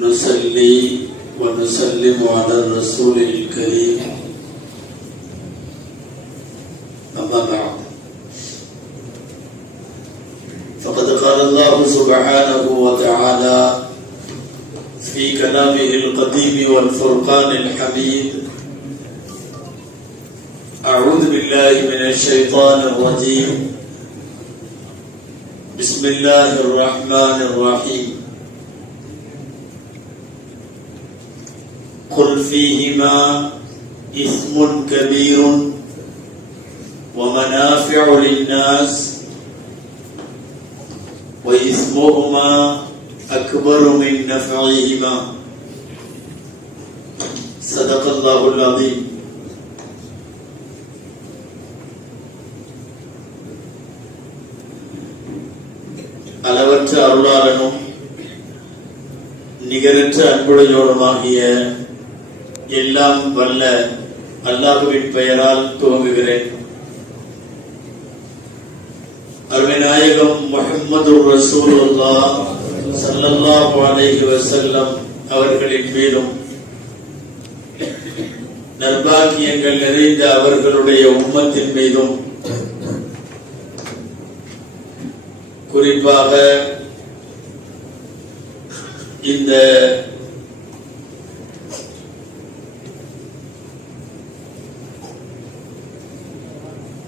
نصلي ونسلم على الرسول الكريم أما بعد فقد قال الله سبحانه وتعالى في كلامه القديم والفرقان الحميد أعوذ بالله من الشيطان الرجيم بسم الله الرحمن الرحيم قل فيهما إثم كبير ومنافع للناس وإثمهما أكبر من نفعهما صدق الله العظيم. அளவற்ற அருளாளனும் நிகரற்ற அன்புடையோருமாகிய எல்லாம் வல்ல அல்லாஹ்வின் பெயரால் துவங்குகிறேன். அருமைநாயகம் முஹம்மது ரசூலுல்லாஹ் ஸல்லல்லாஹு அலைஹி வஸல்லம் அவர்களின் மீதும் நற்பாக்கியங்கள் நிறைந்த அவர்களுடைய உம்மத்தின் மீதும் குறிப்பாக இந்த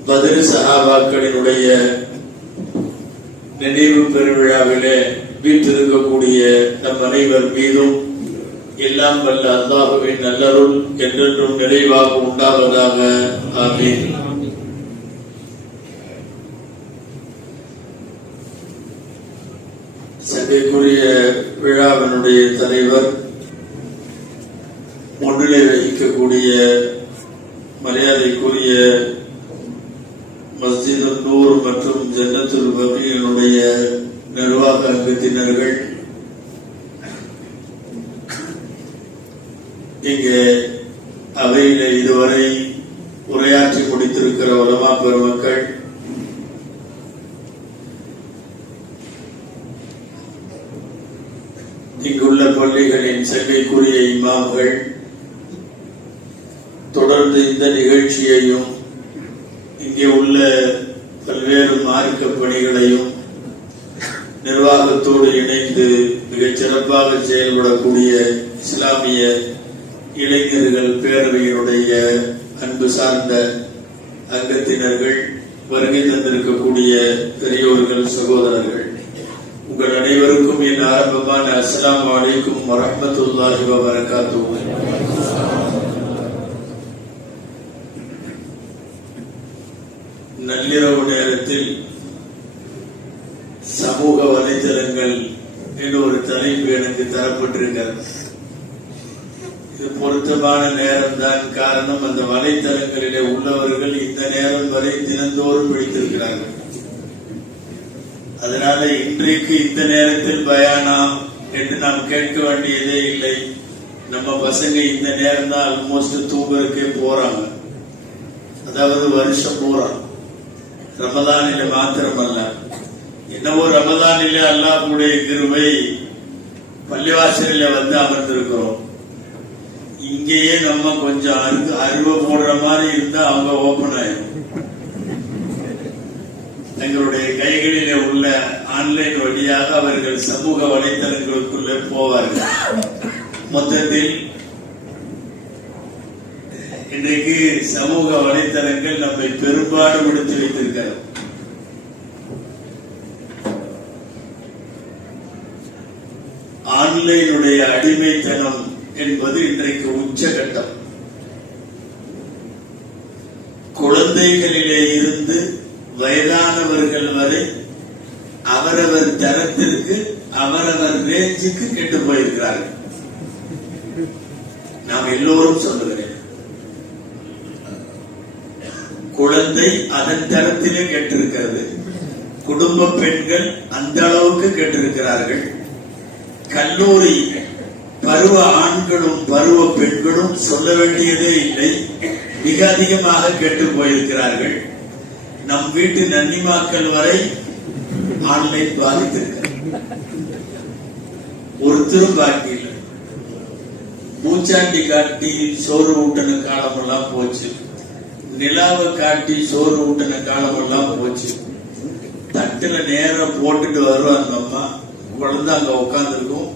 பத்ர் சஹாபாக்களினுடைய நினைவு பெருவிழாவிலே வீற்றிருக்கக்கூடிய நம் அனைவர் மீதும் எல்லாம் வல்ல அல்லாஹ்வின் நல்லருள் என்றென்றும் நிறைவாக உண்டாவதாக. ஆமீன். சங்கைக்குரிய விழாவினுடைய தலைவர், முன்னிலை வகிக்கக்கூடிய மரியாதைக்குரிய மஸ்ஜிதுன் நூர் மற்றும் ஜன்னத்துல் பகீயினுடைய நிர்வாக அங்கத்தினர்கள், இங்கே அவையில இதுவரை உரையாற்றி முடித்திருக்கிற உலமா பெருமக்கள், இங்குள்ள பள்ளிகளின் சங்கைக்குரிய இமாம்கள், தொடர்ந்து இந்த நிகழ்ச்சியையும் இங்கே உள்ள பல்வேறு மார்க்க பணிகளையும் நிர்வாகத்தோடு இணைந்து மிகச் சிறப்பாக செயல்படக்கூடிய இஸ்லாமிய இளைஞர்கள் பேரவையினுடைய அன்பு சார்ந்த அங்கத்தினர்கள், வருகை தந்திருக்கக்கூடிய பெரியோர்கள், சகோதரர்கள், உங்கள் அனைவருக்கும் என் ஆரம்பமான அஸ்ஸலாமு அலைக்கும் வரஹ்மத்துல்லாஹி வபரகாத்துஹு. நள்ளிரவு நேரத்தில் சமூக வலைதளங்கள் என்ற ஒரு தலைப்பு எனக்கு தரப்பட்டிருக்கிறது. இது பொருத்தமான நேரம் தான். காரணம், அந்த வலைதளங்களிலே உள்ளவர்கள் இந்த நேரம் வரை தினந்தோறும் பிடித்திருக்கிறார்கள். அதனால இன்றைக்கு இந்த நேரத்தில் பயானா என்று நாம் கேட்க வேண்டியதே இல்லை. நம்ம பசங்க இந்த நேரம் தான் ஆல்மோஸ்ட் தூங்குறதுக்கே போறாங்க. அதாவது வருஷம் போறாங்க. ரமதானில மாத்திரமல்ல, என்னவோ ரமதானில அல்லாஹ்வுடைய கிருபை பள்ளிவாசலில வந்து அமர்ந்திருக்கிறோம். இங்கேயே நம்ம கொஞ்சம் அருவ போடுற மாதிரி இருந்தா அவங்க ஓபன் ஆயிடும். எங்களுடைய கைகளிலே உள்ள ஆன்லைன் வழியாக அவர்கள் சமூக வலைதளங்களுக்குள்ளே போவார்கள். மொத்தத்தில் இன்றைக்கு சமூக வலைதளங்கள் நம்மை பெரும்பாடு முடித்து வைத்திருக்கிறது. ஆன்லைனுடைய அடிமைத்தனம் என்பது இன்றைக்கு உச்சகட்டம். குழந்தைகளிலே இருந்து வயதானவர்கள் வரை அவரவர் தரத்திற்கு அவரவர் ரேஞ்சுக்கு கெட்டு போயிருக்கிறார்கள். நாம் எல்லோரும் சொல்லுகிறேன், குழந்தை அதன் தரத்திலே கெட்டிருக்கிறது. குடும்ப பெண்கள் அந்த அளவுக்கு கெட்டிருக்கிறார்கள். கல்லூரி பருவ ஆண்களும் பருவ பெண்களும் சொல்ல வேண்டியதே இல்லை, மிக அதிகமாக கெட்டு போயிருக்கிறார்கள். நம் வீட்டு நன்னிமாக்கள் வரை ஆன்லைன் பாதித்திருக்கிறார். ஒருத்தரும் பாக்கி இல்லை. பூச்சாண்டி காட்டி சோறு ஊட்டின காலமெல்லாம் போச்சு. நிலாவை காட்டி சோறு ஊட்டின காலமெல்லாம் போச்சு. தட்டுல நேரம் போட்டுட்டு வரும் அந்த அம்மா, குழந்தை அங்க உட்காந்துருக்கும்.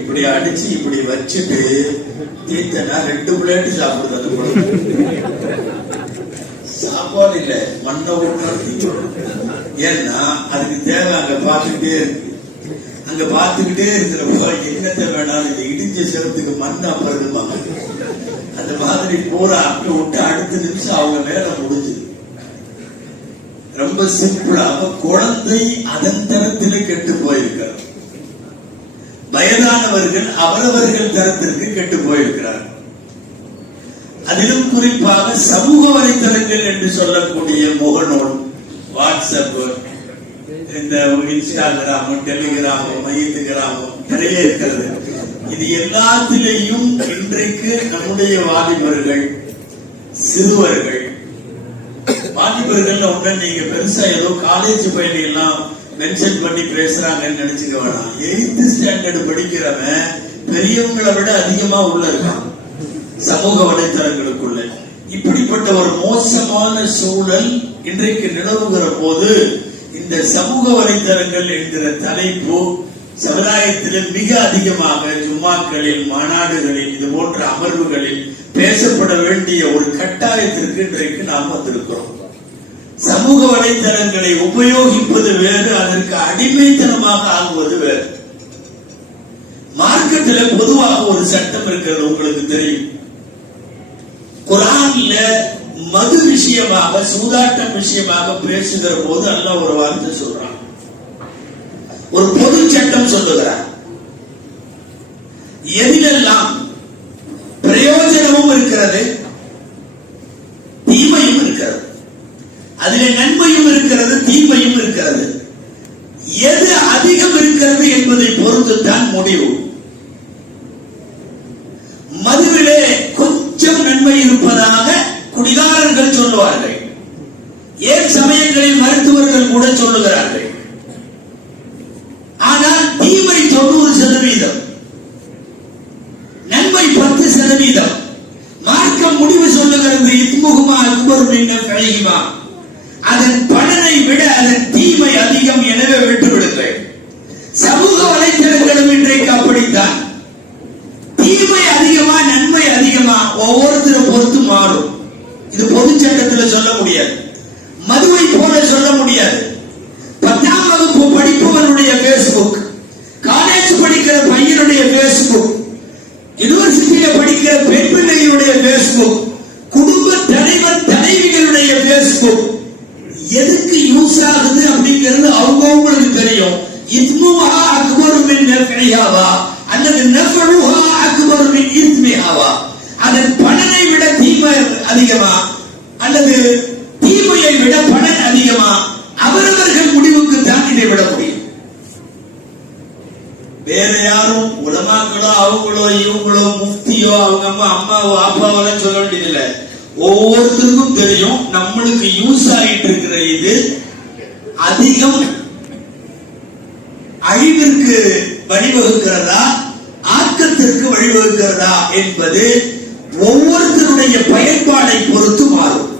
இப்படி அடிச்சு இப்படி வச்சுட்டு தீத்தனா 2 பிளேட் சாப்பிடுது அந்த குழந்தை. சாப்பாடு இல்ல, மண்ணை ஊட்டு. ஏன்னா அதுக்கு தேவை அங்க பார்த்துக்கிட்டே இருக்கு. அங்க பார்த்துக்கிட்டே இருக்கிறப்ப என்னத்தை வேணாலும் இடிஞ்ச செவத்துக்கு மண் அப்புறமா அந்த மாதிரி பூரா அப்படி விட்டு அடுத்த நிமிஷம் அவங்க வேலை முடிஞ்சது. ரொம்ப சிம்பிளா குழந்தை அதன் தரத்திலே கெட்டு போயிருக்கிறார். வயதானவர்கள் அவரவர்கள் தரத்திற்கு கெட்டு போயிருக்கிறார். அதிலும் குறிப்பாக சமூக வலைத்தளங்கள் என்று சொல்லக்கூடிய முகநூல், வாட்ஸ்அப், இந்த இன்ஸ்டாகிராம், டெலிகிராம், மையத்துகிராம் நிறைய இருக்கிறது. இது எல்லாத்திலேயும் இன்றைக்கு நம்முடைய வாலிபர்கள், சிறுவர்கள், வாலிபர்கள் ஒண்ணு நீங்க பெருசா ஏதோ காலேஜ் பையன் எல்லாம் மென்ஷன் பண்ணி பேசுறாங்கன்னு நினைச்சுக்க வேணாம். 8th ஸ்டாண்டர்ட் படிக்கிறவன் பெரியவங்களை விட அதிகமா உள்ள இருக்கான் சமூக வலைத்தளங்களுக்குள்ள. இப்படிப்பட்ட ஒரு மோசமான சூழல் இன்றைக்கு நிலவுகிற போது இந்த சமூக வலைத்தளங்கள் என்கிற தலைப்பு சமுதாயத்தில் மிக அதிகமாக ஜும்மாக்களில், மாநாடுகளில், இது போன்ற அமர்வுகளில் பேசப்பட வேண்டிய ஒரு கட்டாயத்திற்கு இன்றைக்கு நாம் வந்திருக்கிறோம். சமூக வலைத்தளங்களை உபயோகிப்பது வேறு, அதற்கு அடிமைத்தனமாக ஆகுவது வேறு. மார்க்கத்தில் பொதுவாக ஒரு சட்டம் இருக்கிறது, உங்களுக்கு தெரியும். குர்ஆன்ல மது விஷயமாக, சூதாட்டம் விஷயமாக பேசுகிற போது அல்லாஹ் ஒரு வார்த்தை சொல்றான், ஒரு பொது சட்டம் சொல்லுகிறார். எதிலெல்லாம் பிரயோஜனமும் இருக்கிறது, தீமையும் இருக்கிறது, அதிலே நன்மையும் இருக்கிறது, தீமையும் இருக்கிறது, எது அதிகம் இருக்கிறது என்பதை பொறுத்துத்தான் முடிவு. மதுவிலே கொஞ்சம் நன்மை இருப்பதாக குடிகாரர்கள் சொல்லுவார்கள். ஏன் சமயங்களில் மருத்துவர்கள் கூட சொல்லுகிறார்கள். ஆனால் தீமை 90%, நன்மை 10%. மார்க்கம் முடிவு சொல்லுகிறது, இத்முஹுமா அக்பரு மின் நஃபிஹிமா, அதன் பலனை விட அதன் தீமை அதிகம், எனவே விட்டுவிடுங்கள். சமூக வலைத்தளங்களும் இன்றைக்கு அப்படித்தான். தீமை அதிகமா நன்மை அதிகமா ஒவ்வொருத்தரை பொறுத்து மாறும். இது பொது சட்டத்தில் சொல்ல முடியாது, மதுவை போல சொல்ல முடியாது. 10ஆம் வகுப்பு படிப்பவனுடைய பேஸ்புக், காலேஜ் படிக்கிற பையனுடைய பேஸ்புக், யூனிவர்சிட்டியில படிக்கிற பெண் பிள்ளைகளுடைய பேஸ்புக், குடும்ப தலைவர் தலைவிகளுடைய பேஸ்புக் எதுக்கு யூஸ் ஆகுது அப்படிங்கிறது அவங்களுக்கு தெரியும். இத்முஹா அக்பரு மின் நஃபிஹா அல்லது நஃபுஹா அக்பரு மின் இத்மிஹா, அதன் பலனை விட தீமை அதிகமா அல்லது தீமையை விட பலன் அதிகமா, அவரவர்கள் முடிவுக்கு தான் இதை விட முடியும். வேற யாரும் உலமாக்களோ அவங்களோ இவங்களோ முஃப்தியோ அவங்க அம்மாவோ அப்பாவோ சொல்ல வேண்டியதில்லை. ஒவ்வொருத்தருக்கும் தெரியும் நம்மளுக்கு யூஸ் ஆகிட்டு இருக்கிற இது அதிகம் அழிவிற்கு வழிவகுக்கிறதா ஆக்கத்திற்கு வழிவகுக்கிறதா என்பது ஒவ்வொருத்தருடைய பயன்பாடை பொறுத்து மாறும்.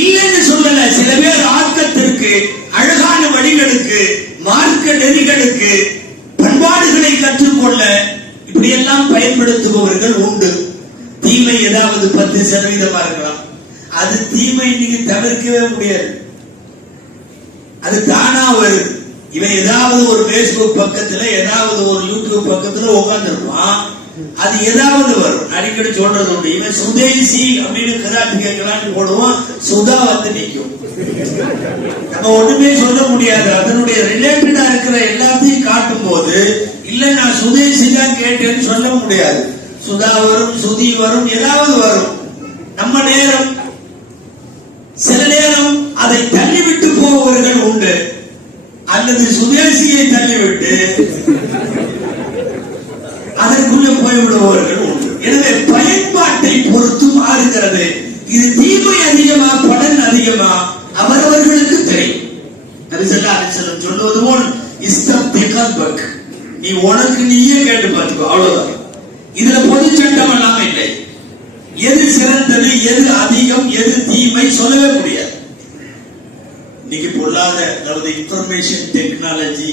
இல்லைன்னு சொல்லல, சில பேர் ஆக்கத்திற்கு, அழகான வழிகளுக்கு, மார்க்க நெறிகளுக்கு, பண்பாடுகளை கற்றுக்கொள்ள இப்படியெல்லாம் பயன்படுத்துபவர்கள் உண்டு. தீமை ஏதாவது 10% இருக்கலாம், அது தீமை நீங்க தவிர்க்கவே முடியாது, அது தானா வருது. இவன் ஏதாவது ஒரு பேஸ்புக் பக்கத்துல ஏதாவது ஒரு யூடியூப் பக்கத்துல உட்கார்ந்துருப்பான், அது ஏதாவது வரும். அடிக்கடி சொல்றது உண்டு, இவன் சுதேசி அப்படின்னு கராத்து கேட்கலான்னு போடுவான், சுதா வந்து நிற்கும். நம்ம ஒண்ணுமே சொல்ல முடியாது, அதனுடைய ரிலேட்டடா இருக்கிற எல்லாத்தையும் காட்டும் போது இல்ல நான் சுதேசி தான் கேட்டேன்னு சொல்ல முடியாது. சுதா வரும், சுதி வரும், ஏதாவது வரும். நம்ம நேரம் சில நேரம் அதை தள்ளிவிட்டு போபவர்கள் உண்டு, அல்லது சுதேசியை தள்ளிவிட்டு அதற்குள்ளே போய்விடுபவர்கள் உண்டு. எனவே பயன்பாட்டை பொறுத்து மாறுகிறது. இது தீமை அதிகமா பலன் அதிகமா அவரவர்களுக்கு தெரியும். சொல்லுவது போல் இஸ்தப்தி கல்பக், நீ உனக்கு நீயே கேட்டு பார்த்துக்கோ, அவ்வளவுதான். இதுல பொது சட்டம் எல்லாம் இல்லை. எது சிறந்தது, எது அதிகம், எது தீமை சொல்லவே முடியாது. இன்னைக்கு பொருளாதார, அதாவது இன்ஃபர்மேஷன் டெக்னாலஜி,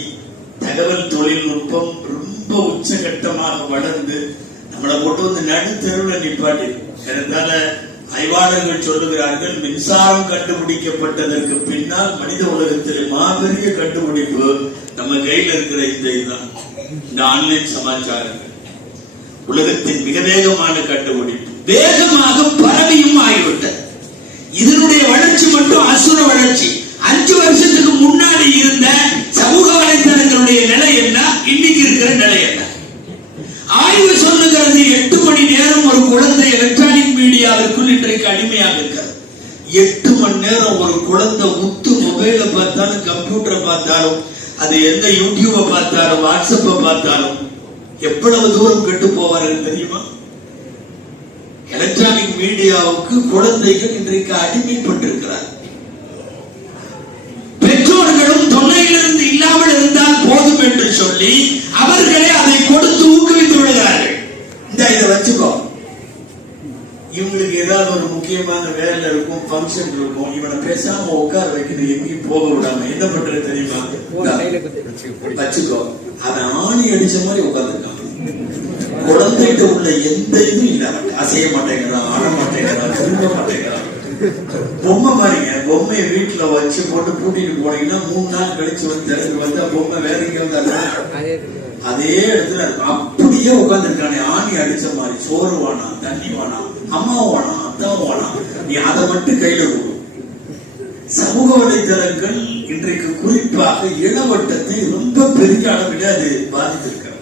தகவல் தொழில்நுட்பம் ரொம்ப உச்சகட்டமாக வளர்ந்து நம்மளை போட்டு வந்து நடுத்தருவில் நிப்பாட்டி. அதனால ஆய்வாளர்கள் சொல்லுகிறார்கள், மின்சாரம் கண்டுபிடிக்கப்பட்டதற்கு பின்னால் மனித உலகத்தில் மாபெரிய கண்டுபிடிப்பு நம்ம கையில் இருக்கிற இதுதான், இந்த ஆன்லைன் சமாச்சாரங்கள். உலகத்தின் மிக வேகமான கண்டுபிடிப்பு, வேகமாக பரவியும் ஆகிவிட்டது. இதனுடைய வளர்ச்சி மட்டும் அசுர வளர்ச்சி. 5 வருஷத்துக்கு முன்னாடி இருந்த சமூக வலைத்தளங்களுடைய நிலை என்ன, இன்னைக்கு இருக்கிற நிலை என்ன? ஆய்வு சொல்லுகிறது 8 மணி நேரம் ஒரு குழந்தை எலக்ட்ரானிக் மீடியாவிற்குள் இன்றைக்கு அடிமையாக இருக்கிறது. 8 மணி நேரம் ஒரு குழந்தை உத்து மொபைல பார்த்தாலும், கம்ப்யூட்டரை பார்த்தாலும், அது எந்த யூடியூபை பார்த்தாலும், வாட்ஸ்அப்பை பார்த்தாலும் எவ்வளவு தூரம் கெட்டு போவார்கள் தெரியுமா? எலக்ட்ரானிக் மீடியாவுக்கு குழந்தைகள் இன்றைக்கு அடிமைப்பட்டிருக்கிறார். பெற்றோர்களும் தொல்லையிலிருந்து இல்லாமல் இருந்தால் போதும் என்று சொல்லி அவர்களே அதை கொடுத்து ஊக்குவித்து விடுகிறார்கள். இந்த இதை வச்சுக்கோ, இவங்களுக்கு ஏதாவது ஒரு முக்கியமான வேலை இருக்கும், பங்கன் இருக்கும், இவனை பேசாம உட்கார வைக்கணும், எங்கேயும் போக விடாம என்ன பண்றது தெரியுமா? வச்சுக்கோ. அவன் ஆணி அடிச்ச மாதிரி உட்கார்ந்துருக்கான். குழந்தைகிட்ட உள்ள எந்த இதுவும் இல்ல, அசைய மாட்டேங்கிறான், ஆட மாட்டேங்கிறான், திரும்ப மாட்டேங்கிறான். பொம்மை மாதிரிங்க, பொம்மையை வீட்டுல வச்சு போட்டு பூட்டிட்டு போனீங்கன்னா 3 நாள் கழிச்சு வந்து திறந்து வந்தா பொம்மை வேற எங்க வந்தா அதே இடத்துல அப்படியே உட்கார்ந்துருக்கானே, ஆணி அடிச்ச மாதிரி. சோறு வானாம், தண்ணி வானாம், அம்மா வானாம், அத்தான் வானாம், நீ அதை மட்டும் கையில கொடு. சமூக வலைதளங்கள் இன்றைக்கு குறிப்பாக இளவட்டத்தை ரொம்ப பெரிய அளவில் அது பாதித்திருக்கிறது.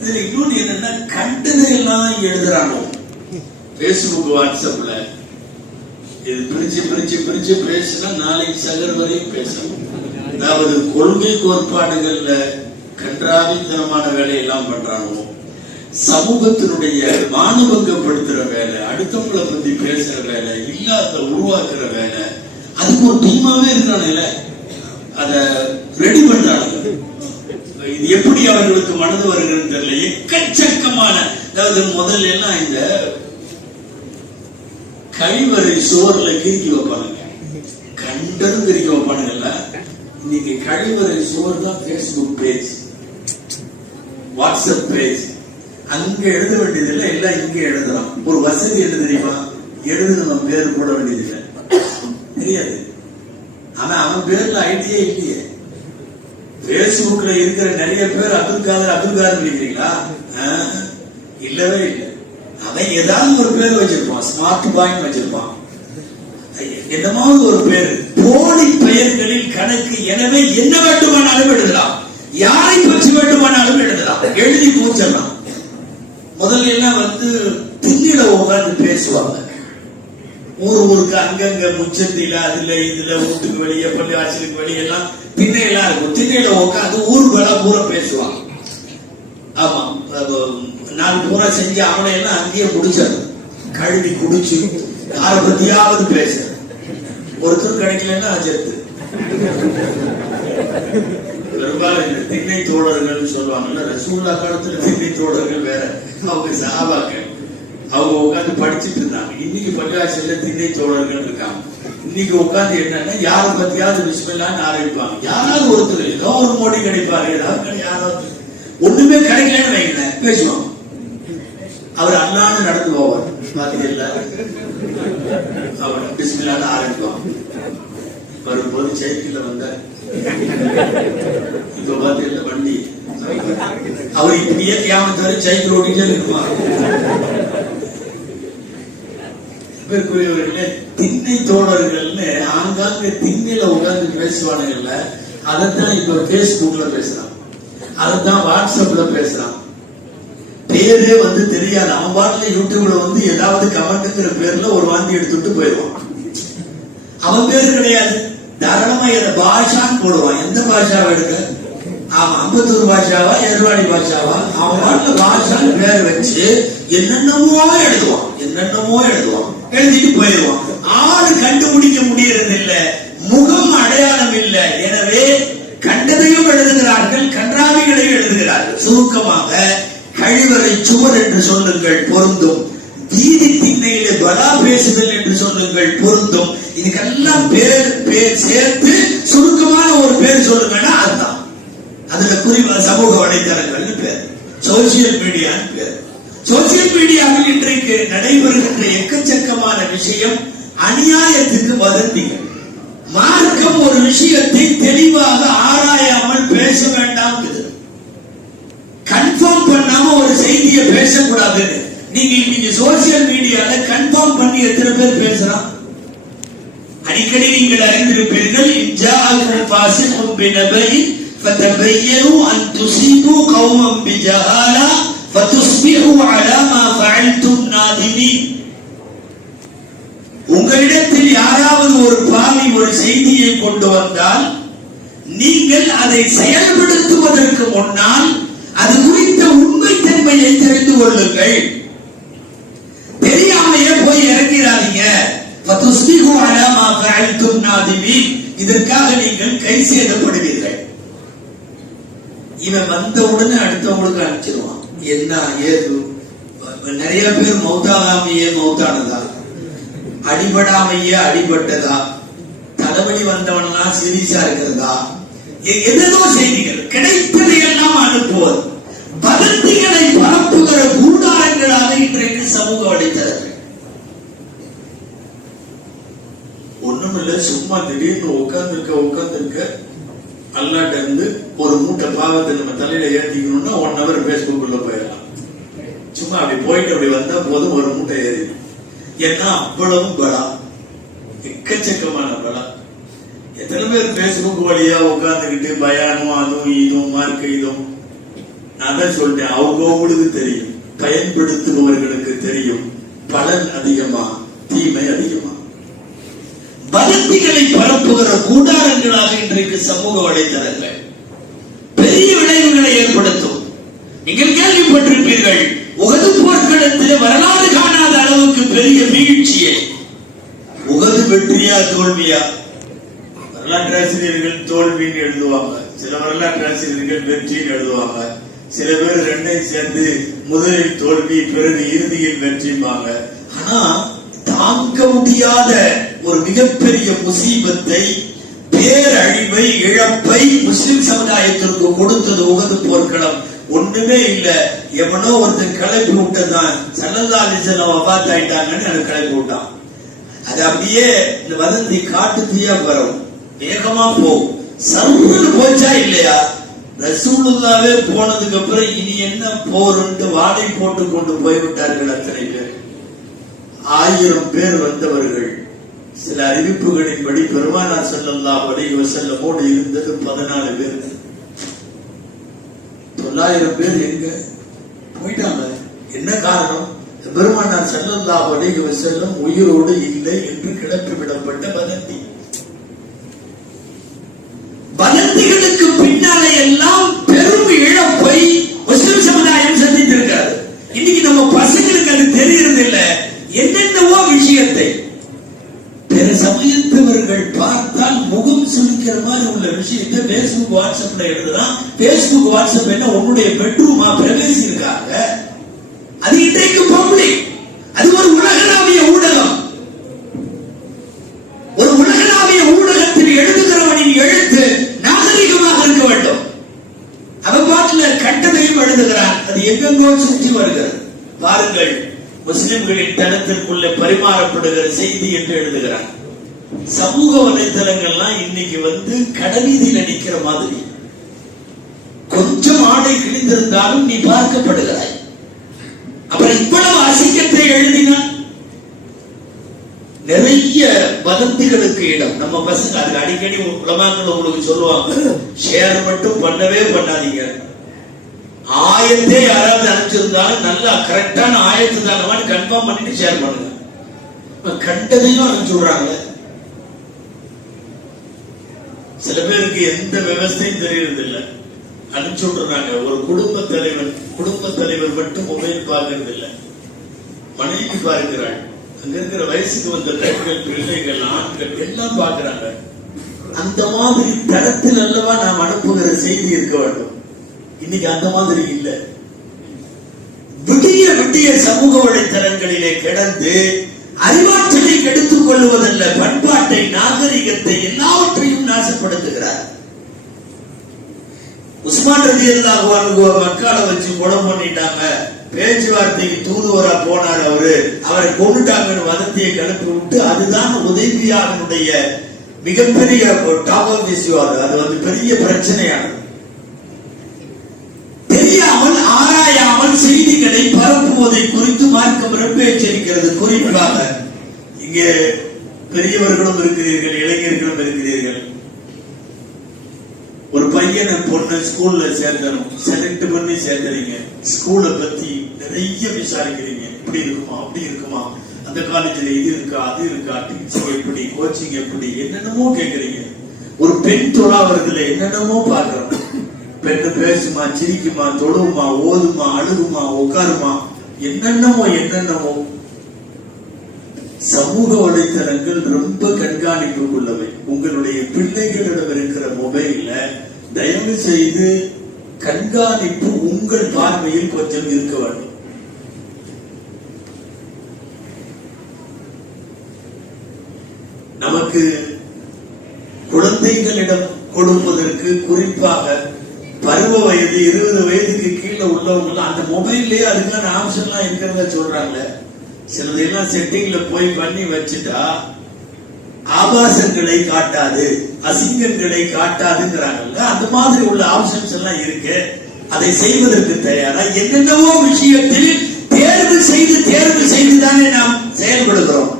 இதுல இன்னொன்னு என்னன்னா, கண்டதையெல்லாம் எழுதுறானோ பேஸ்புக், வாட்ஸ்அப்ல. இது பிரிச்சு பிரிச்சு பிரிச்சு பேசினா நாளைக்கு சகர் வரையும் பேசணும். அதாவது கொள்கை கோட்பாடுகள்ல கன்றாவித்தனமான வேலையெல்லாம் பண்றானோ, சமூகத்தினுடைய மானபங்கப்படுத்துற வேலை, அடுத்தவங்களை பத்தி பேசுற வேலை, இல்லாத உருவாக்குற வேலை, அதுக்கு ஒரு டீமாவே இருக்கிறானுல, அத ரெடி பண்றாங்க. இது எப்படி அவர்களுக்கு மனது வருகிறது தெரியல. எக்கச்சக்கமான, அதாவது முதல்ல எல்லாம் இந்த கழிவறை சோர்ல கிறுக்கி வைப்பானுங்க, கண்டதும் கிறுக்கி வைப்பானுங்கல்ல. இன்னைக்கு கழிவறை சோர் தான் பேஸ்புக் பேஜ், வாட்ஸ்அப் பேஜ். அங்க எழுத வேண்டியதில்லை, எல்லாம் இங்க எழுதலாம். ஒரு வசதி என்ன தெரியுமா? எழுது நம்ம பேர் போட வேண்டியதில்லை, தெரியாது. ஆனா அவன் பேர்ல ஐடியா இல்லையே. பேஸ்புக்ல இருக்கிற நிறைய பேர் அப்துல் காதர் நினைக்கிறீங்களா? இல்லவே இல்லை. அவன் ஏதாவது ஒரு பேர் வச்சிருப்பான், ஸ்மார்ட் பாயிண்ட் வச்சிருப்பான், என்னமாவது ஒரு பேர், போலி பெயர்களில் கணக்கு. எனவே என்ன வேண்டுமானாலும் எழுதலாம், யாரை பற்றி வேண்டுமானாலும் எழுதலாம், எழுதி கூச்சலாம். முதல்ல எல்லாம் வந்து திண்ணில உட்கார்ந்து பேசுவாங்க. ஊருக்கு அங்கங்க முச்சந்தில, அதுல இதுல, வீட்டுக்கு வெளியே, பள்ளி வாசலுக்கு வெளியே எல்லாம் திண்ணையெல்லாம் இருக்கும். திண்ணையில உட்காந்து ஊருக்குள்ள பூரா பேசுவாங்க. ஆமா, நான் பூரா செஞ்சு அவனை எல்லாம் அங்கேயே முடிச்சாரு, கழுவி குடிச்சு யாரை பத்தியாவது பேச. ஒருத்தர் கிடைக்கலன்னா அஜத்து. பெரும்பாலும் இந்த திண்ணை தோழர்கள் சொல்லுவாங்கல்ல, ரசூல்லா காலத்துல திண்ணை தோழர்கள் வேற, அவங்க சஹாபாக்கள், அவங்க உட்காந்து படிச்சுட்டு இருந்தாங்க. இன்னைக்கு பள்ளிவாசல்ல திண்ணை தோழர்கள் இருக்காங்க. இன்னைக்கு உட்காந்து என்னன்னா, யாரை பத்தியாவது பிஸ்மில்லான்னு ஆரம்பிப்பாங்க. யாராவது ஒருத்தர் ஏதோ ஒரு மோடி கிடைப்பாரு, ஏதாவது யாராவது ஒண்ணுமே கிடைக்கலன்னு வைங்களேன், பேசுவாங்க. அவர் அண்ணான்னு நடந்து போவார், பாத்தீங்கல்ல, அவர் பிஸ்மில்லான்னு ஆரம்பிப்பாங்க. வரும்போது சைக்கிள்ல வந்தார், இப்ப பாத்தீங்கல்ல வண்டி. அவர் இப்படியே கியாமத் வரை சைக்கிள் ஓட்டிட்டே இருக்குமா? பேருக்குரியவர்களே, திண்ணை தோழர்கள்னு ஆங்காங்க திண்ணையில உட்கார்ந்து பேசுவானுங்கல்ல, அதைத்தான் இப்ப பேஸ்புக்ல பேசுறான், அதைத்தான் வாட்ஸ்அப்ல பேசுறான். பேரே வந்து தெரியாது. அவன் பாட்டுல யூடியூப்ல வந்து ஏதாவது கமெண்ட்ங்கிற பேர்ல ஒரு வாந்தி எடுத்துட்டு போயிடுவான். அவன் பேரு கிடையாது, தாராளமா பாஷான்னு போடுவான். எந்த பாஷாவை எடுக்க? அவன் அம்பத்தூர் பாஷாவா, ஏர்வாடி பாஷாவா, அவன் பாட்டுல பாஷான்னு பேர் வச்சு என்னென்னமோ எழுதுவான், எழுதிட்டு போயிடுவான். ஆளு கண்டுபிடிக்க முடியறது இல்ல, முகம் அடையாளம் இல்ல. எனவே கண்டதையும் எழுதுகிறார்கள், கன்றாவிகளையும் எழுதுகிறார்கள். சுருக்கமாக கழிவறை சுவர் என்று சொல்லுங்கள், பொருந்தும். வீதி திண்ணையிலே பலா பேசுதல் என்று சொல்லுங்கள், பொருந்தும். இதுக்கெல்லாம் பேர் சேர்த்து சுருக்கமான ஒரு பேர் சொல்லுங்கன்னா அதுதான். அதுல குறிப்பா சமூக வலைதளங்கள் பேர், சோசியல் மீடியான்னு பேர். சோசியல் மீடியாவில் இன்றைக்கு நடைபெறுகின்ற எக்கச்சக்கமான விஷயம் அநியாயத்துக்கு வதந்திகள். மார்க்கம் ஒரு விஷயத்தை தெளிவாக ஆராயாமல் பேச வேண்டாம், கன்ஃபார்ம் பண்ணாம ஒரு செய்தியை பேசக்கூடாதுன்னு. நீங்க இன்னைக்கு சோசியல் மீடியால கன்ஃபார்ம் பண்ணி எத்தனை பேர் பேசுறான்? அடிக்கடி நீங்கள் அறிந்திருப்பீர்கள், இன்ஜாஅக்கும் ஃபாஸிகுன் பினபஇன் ஃபதபையனு அன் துஸீபு கௌமன் பிஜஹாலா ஃபதுஸ்பிஹு அலா மா ஃபஅல்தும் நாதிமீன். உங்களிடத்தில் யாராவது ஒரு பாவி ஒரு செய்தியை கொண்டு வந்தால் நீங்கள் அதை செயல்படுத்துவதற்கு முன்னால் அது குறித்த உண்மைத்தன்மையை தெரிந்து கொள்ளுங்கள். தெரியாமையே போய் இறங்கிறாதீங்க. ஃபதுஸ்பிஹு அலா மா ஃபஅல்தும் நாதிமீன். இதற்காக நீங்கள் கை சேதப்படுவீர்கள். இவன் வந்த உடனே அடுத்தவங்களுக்கு அனுப்பிச்சிருவான். என்ன ஏது? நிறைய பேர் மௌத்தாகாமையே மௌத்தானதா, அடிபடாமையே அடிபட்டதா, தலைவலி வந்தவனா சீரியஸா இருக்கிறதா, எதோ செய்திகள் கிடைத்ததை எல்லாம் அனுப்புவது, வதந்திகளை பரப்புகிற கூடாரங்களாக இன்றைக்கு சமூக வலைத்தளங்கள். ஒண்ணுமில்ல, சும்மா திடீர்னு உட்கார்ந்துருக்க அல்லாட்ட இருந்து ஒரு மூட்டை பாவத்தை நம்ம தலையில ஏற்றிக்கணும்னா 1 hour பேஸ்புக்குள்ள போயிடலாம். சும்மா அப்படி போயிட்டு அப்படி வந்தா போதும், ஒரு மூட்டை ஏறி. ஏன்னா அவ்வளவு பலா, எக்கச்சக்கமான பலா. எத்தனை பேர் பேஸ்புக் வழியா உட்கார்ந்துக்கிட்டு பயானும் அதுவும் இதுவும் மார்க்க இதுவும். நான் தான் சொல்றேன், அவங்களுக்கு தெரியும், பயன்படுத்துபவர்களுக்கு தெரியும் பலன் அதிகமா தீமை அதிகமா. வதந்திகளை பரப்புகிற கூடாரங்களாக இன்றைக்கு சமூக வலைதளங்கள் பெரிய விளைவுகளை ஏற்படுத்தும். நீங்கள் கேள்விப்பட்டிருப்பீர்கள், உகது போர்க்களத்தில் வரலாறு காணாத அளவுக்கு பெரிய வீழ்ச்சியை. உகது வெற்றியா தோல்வியா? வரலாற்று ஆசிரியர்கள் தோல்வின்னு எழுதுவாங்க, சில வரலாற்று ஆசிரியர்கள் வெற்றின்னு எழுதுவாங்க, சில பேர் ரெண்டையும் சேர்ந்து முதலில் தோல்வி பிறகு இறுதியில் வெற்றிப்பாங்க. ஆனா தாங்க முடியாத ஒரு மிகப்பெரிய முசீபத்தை, பேரழிவை, இழப்பை முஸ்லிம் சமுதாயத்திற்கு கொடுத்தது உகது போர்க்களம். ஒண்ணுமே இல்ல, எவனோ ஒருத்தன் கிளப்பி விட்டதான், ஸல்லல்லாஹு அலைஹி வஸல்லம் வஃபாத் ஆயிட்டாங்கன்னு எனக்கு கிளப்பி விட்டான். அது அப்படியே இந்த வதந்தி காட்டு தீயா வரும், வேகமா போகும். சர்வன்னு போச்சா இல்லையா? ரசூலுல்லாவே போனதுக்கு அப்புறம் இனி என்ன போருன்னு வாடை போட்டு கொண்டு போய்விட்டார்கள் அத்தனை பேர். 1000 பேர் வந்தவர்கள். சில அறிவிப்புகளின்படி பெருமானார் ஸல்லல்லாஹு அலைஹி வஸல்லமோடு இருந்தது 14 பேர். 900 பேர் எங்க போயிட்டாங்க? என்ன காரணம்? பெருமானார் ஸல்லல்லாஹு அலைஹி வஸல்லம் உயிரோடு இல்லை என்று கிளப்பி விடப்பட்ட வதந்தி. வதந்திகளுக்கு பின்னாலே எல்லாம் பெரும் இழப்பை முஸ்லிம் சமுதாயம் சந்தித்திருக்கிறது. இன்னைக்கு நம்ம பசங்களுக்கு அது தெரியறது இல்ல. என்னென்னவோ விஷயத்தை பிற சமயத்தவர்கள் பார்த்தால் முகம் சுளிக்கிற மாதிரி உள்ள விஷயத்தை பேஸ்புக் வாட்ஸ்அப்ல எழுதுறான். பேஸ்புக் வாட்ஸ்அப் என்ன உன்னுடைய பெட்ரூமா பிரவேசி இருக்காங்க? அது இன்றைக்கு பப்ளிக். அது ஒரு உலகளாவிய ஊடகம். ஒரு உலகளாவிய ஊடகத்தில் எழுதுகிறவனின் எழுத்து நாகரிகமாக இருக்க வேண்டும். அவன் பாட்டில் கட்டளையும் எழுதுகிறான், அது எங்கெங்கோ சுற்றி வருகிறது. பாருங்கள், முஸ்லிம்களின் தளத்திற்குள்ளே பரிமாறப்படுகிற செய்தி என்று எழுதுகிறான். சமூக வலைதளங்கள்லாம் இன்னைக்கு கடவீதியில நிக்கிற மாதிரி. கொஞ்சம் ஆடை கிழிந்திருந்தாலும் நீ பார்க்கப்படுகிறாய். அப்புறம் இவ்வளவு அசிங்கத்தை எழுதினான். நிறைய வதந்திகளுக்கு இடம். நம்ம பசங்க அதுக்கு அடிக்கடி உலமாக்கள் உங்களுக்கு சொல்லுவாங்க, ஷேர் மட்டும் பண்ணவே பண்ணாதீங்க. ஆயத்தே யாராவது அனுப்பிச்சிருந்தாலும் நல்லா கரெக்டான ஆயத்து தானவான்னு கன்ஃபார்ம் பண்ணிட்டு ஷேர் பண்ணுங்க. கண்டதையும் அனுப்பிச்சு விடுறாங்க. சில பேருக்கு எந்த விவசாயம் தெரியறது இல்லை, அனுப்பிச்சு விடுறாங்க. ஒரு குடும்ப தலைவர் மட்டும் மொபைல் பார்க்கறது இல்லை, மனைவி பார்க்கிறாள். அங்க இருக்கிற வயசுக்கு வந்த பெண்கள், பிள்ளைகள், ஆண்கள் எல்லாம் பார்க்கிறாங்க. அந்த மாதிரி தரத்தில் அல்லவா நாம் அனுப்புகிற செய்தி இருக்க வேண்டும். இன்னைக்கு அந்த மாதிரி இல்லை. வேண்டிய சமூக வலைத்தளங்களிலே கிடந்து அறிவாற்றலை கெடுத்துக் கொள்வதல்ல, பண்பாட்டை, நாகரிகத்தை எல்லாவற்றையும் நாசப்படுத்துகிறார். உஸ்மான் ரலியல்லாஹு அன்ஹு மக்கால வச்சு கொலை பண்ணிட்டாங்க, பேச்சுவார்த்தைக்கு தூதுவரா போனார், அவரை கொண்டுட்டாங்கன்னு வதந்தியை கிளப்பி விட்டு, அதுதான் உதைபியாவினுடைய மிகப்பெரிய டாப் ஆஃப் இஷ்யூ. அது பெரிய பிரச்சனையானது. தெரியாமல் ஆராயாமல் செய்திகளை பரப்புவதை குறித்து மார்க்கம் ரொம்ப எச்சரிக்கிறது. குறிப்பாக இங்கே பெரியவர்களும் இருக்கிறீர்கள், இளைஞர்களும் இருக்கிறீர்கள். ஒரு பையனை பொண்ணு ஸ்கூல்ல சேர்த்தணும், செலக்ட் பண்ணி சேர்த்துறீங்க. ஸ்கூலை பத்தி நிறைய விசாரிக்கிறீங்க. இப்படி இருக்குமா, அப்படி இருக்குமா, அந்த காலேஜ்ல இது இருக்கா, அது இருக்கா, டீச்சிங் எப்படி, கோச்சிங் எப்படி, என்னென்னமோ கேட்கறீங்க. ஒரு பெண் தொழாவதுல என்னென்னமோ பாக்குறோம். பெண்ணு பேசுமா, சிரிக்குமா, தொழுவுமா, ஓதுமா, அழுகுமா, உட்காருமா, என்னென்னமோ. சமூக வலைத்தளங்கள் ரொம்ப கண்காணிப்புக்குள்ளவை. உங்களுடைய பிள்ளைகளிடம் இருக்கிற மொபைல்ல தயவு செய்து கண்காணிப்பு உங்கள் பார்வையில் கொஞ்சம் இருக்க வேண்டும். நமக்கு குழந்தைகளிடம் கொடுப்பதற்கு, குறிப்பாக பருவ வயது 20 வயதுக்கு கீழே உள்ளவங்க அந்த மொபைல்லே அதுக்கான ஆப்ஷன்லாம் இருக்கிறத சொல்றாங்க. சிலதெல்லாம் செட்டிங்ல போய் பண்ணி வச்சுட்டா ஆபாசங்களை காட்டாது, அசிங்கங்களை காட்டாதுங்கிறாங்கல்ல, அந்த மாதிரி உள்ள ஆப்ஷன்ஸ் எல்லாம் இருக்கு. அதை செய்வதற்கு தயாரா என்னென்னவோ விஷயத்தில் தேர்வு செய்து தானே நாம் செயல்படுகிறோம்.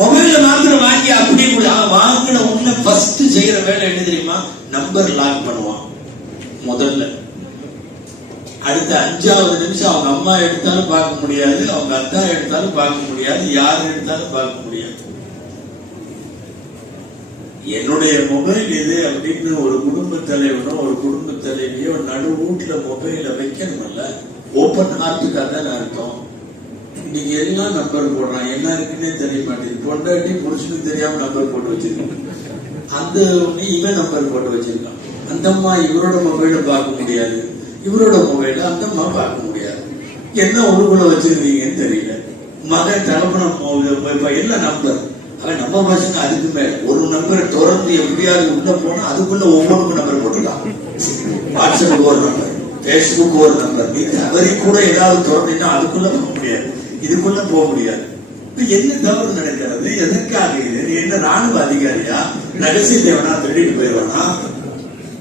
மொபைல்ல மாத்திரம் வாங்கி அப்படி வாங்கின உடனே ஃபர்ஸ்ட் செய்யற வேலை என்ன தெரியுமா? நம்பர் லாக் பண்ணுவான் முதல்ல. அடுத்த 5வது நிமிஷம் அவங்க அம்மா எடுத்தாலும் பார்க்க முடியாது, அவங்க அத்தா எடுத்தாலும் பார்க்க முடியாது, யார் எடுத்தாலும் பார்க்க முடியாது. என்னுடைய மொபைல் இது அப்படின்னு ஒரு குடும்ப தலைவனோ ஒரு குடும்ப தலைவியோ நடு வீட்டுல மொபைல வைக்கணும்ல. ஓபன் ஹார்ட்டுக்காக தான் அர்த்தம். இன்னைக்கு எல்லாம் நம்பர் போடுறான், என்ன இருக்குன்னே தெரிய மாட்டேங்குது. பொண்டாட்டி புருஷனுக்கு தெரியாம நம்பர் போட்டு வச்சிருக்கான். அந்த இவன் நம்பர் போட்டு வச்சிருக்கான். அந்த அம்மா இவரோட மொபைல பார்க்க முடியாது, இவரோட மொபைல அந்த அம்மா பார்க்க முடியாது. என்ன உருகுல வச்சிருக்கீங்கன்னு தெரியல. மகன் தலைமுறை எல்லாம் நம்பர். அவன் நம்ம பசங்க அதுக்கு மேல ஒரு நம்பரை தொடர்ந்து எப்படியாவது உள்ள போனா அதுக்குள்ள ஒவ்வொருக்கும் நம்பர் போட்டுக்கலாம். வாட்ஸ்அப் ஒரு நம்பர், பேஸ்புக் ஒரு நம்பர். நீ தவறி கூட ஏதாவது தொடர்ந்தீங்கன்னா அதுக்குள்ள போக முடியாது, இதுக்குள்ள போக முடியாது. இப்ப என்ன தவறு நடக்கிறது? எதற்காக இது? என்ன ராணுவ அதிகாரியா? ரகசியத்தை வேணா திருடிட்டு போயிடுவானா?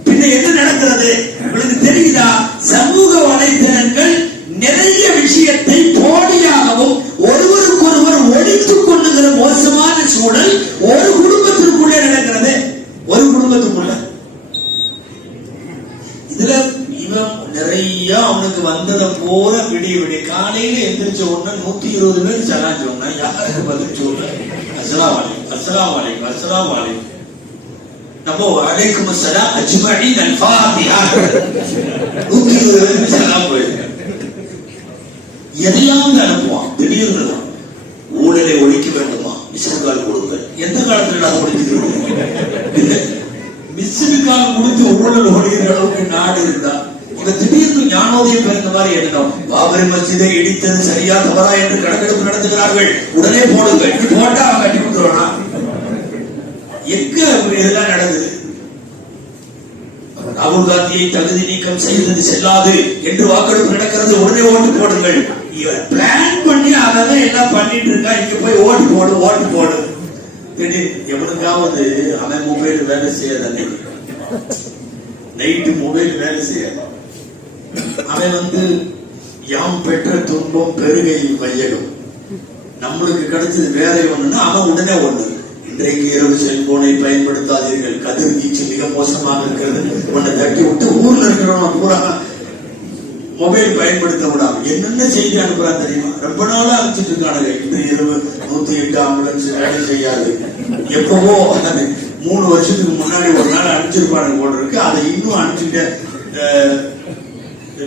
பின்ன என்ன நடக்கிறது உங்களுக்கு தெரியுதா? சமூக வலைதளங்கள் நிறைய விஷயத்தை போலியாகவும் ஒருவருக்கொருவர் ஒழித்துக் கொள்ளுகிற மோசமான சூழல் ஒரு குடும்பத்திற்குள்ளே நடக்கிறது. ஒரு குடும்பத்துக்குள்ள இதுல இவன் நிறைய அவனுக்கு வந்ததை போற விடிய காலையில எந்திரிச்ச உடனே 120 பேர் சலாஞ்சோம்னா யாருக்கு பதில் சொல்ல? அஸ்ஸலாமு அலைக்கும், அஸ்ஸலாமு அலைக்கும், அஸ்ஸலாமு அலைக்கும். நம்ம வலைக்கும் அஸ்ஸலாம் அஜ்மஈன் அல்-ஃபாத்திஹா 120 பேர் சலாம் போயிருக்க. எதையாவது அனுப்புவான். திடீர்னு ஊழலை ஒழிக்க வேண்டுமா? மிஸ்டுகால் கொடுங்க. எந்த காலத்துல அதை ஒழிக்க? மிஸ்டுகால் கொடுத்து ஊழல் ஒழிகிற அளவுக்கு நாடு இருந்தா இவங்க திடீர்னு ஞானோதயம் பிறந்த மாதிரி எண்ணணும். பாபரி மஸ்ஜிதை இடித்தது சரியா தவறா என்று கணக்கெடுப்பு நடத்துகிறார்கள், உடனே போடுங்க. இப்படி போட்டா அவன் கட்டி கொடுத்துருவானா? எங்க இதெல்லாம் நடந்தது? ராகுல் காந்தியை தகுதி நீக்கம் செய்தது செல்லாது என்று வாக்கெடுப்பு நடக்கிறது, உடனே ஓட்டு போடுங்கள். இவன் பிளான் பண்ணி அதெல்லாம் எல்லாம் பண்ணிட்டு இருக்கா. இங்க போய் ஓட்டு போடு. எவனுக்காவது அவன் மொபைல் வேலை செய்யாத, நைட்டு மொபைல் வேலை செய்யாத. அவன் யாம் பெற்ற துன்பம் பெருகை வையகம், நம்மளுக்கு கிடைச்சது வேற ஒண்ணுன்னா அவன் உடனே ஒண்ணு. இன்றைக்கு இரவு செல்போனை பயன்படுத்தாதீர்கள், கதிர்வீச்சு மிக மோசமாக இருக்கிறது. உன்னை தட்டி விட்டு ஊர்ல இருக்கிறவங்க பூரா மொபைல் பயன்படுத்த விடாம என்னென்ன செய்தி அனுப்புறான் தெரியுமா? ரொம்ப நாளா அனுப்பிச்சிட்டு இருக்கானுங்க. இந்த இரவு 108 ஆம்புலன்ஸ் வேலை செய்யாது. எப்பவோ 3 வருஷத்துக்கு முன்னாடி ஒரு நாள் அனுப்பிச்சிருப்பானுங்க போல இருக்கு. அதை இன்னும் அனுப்பிச்சுட்டு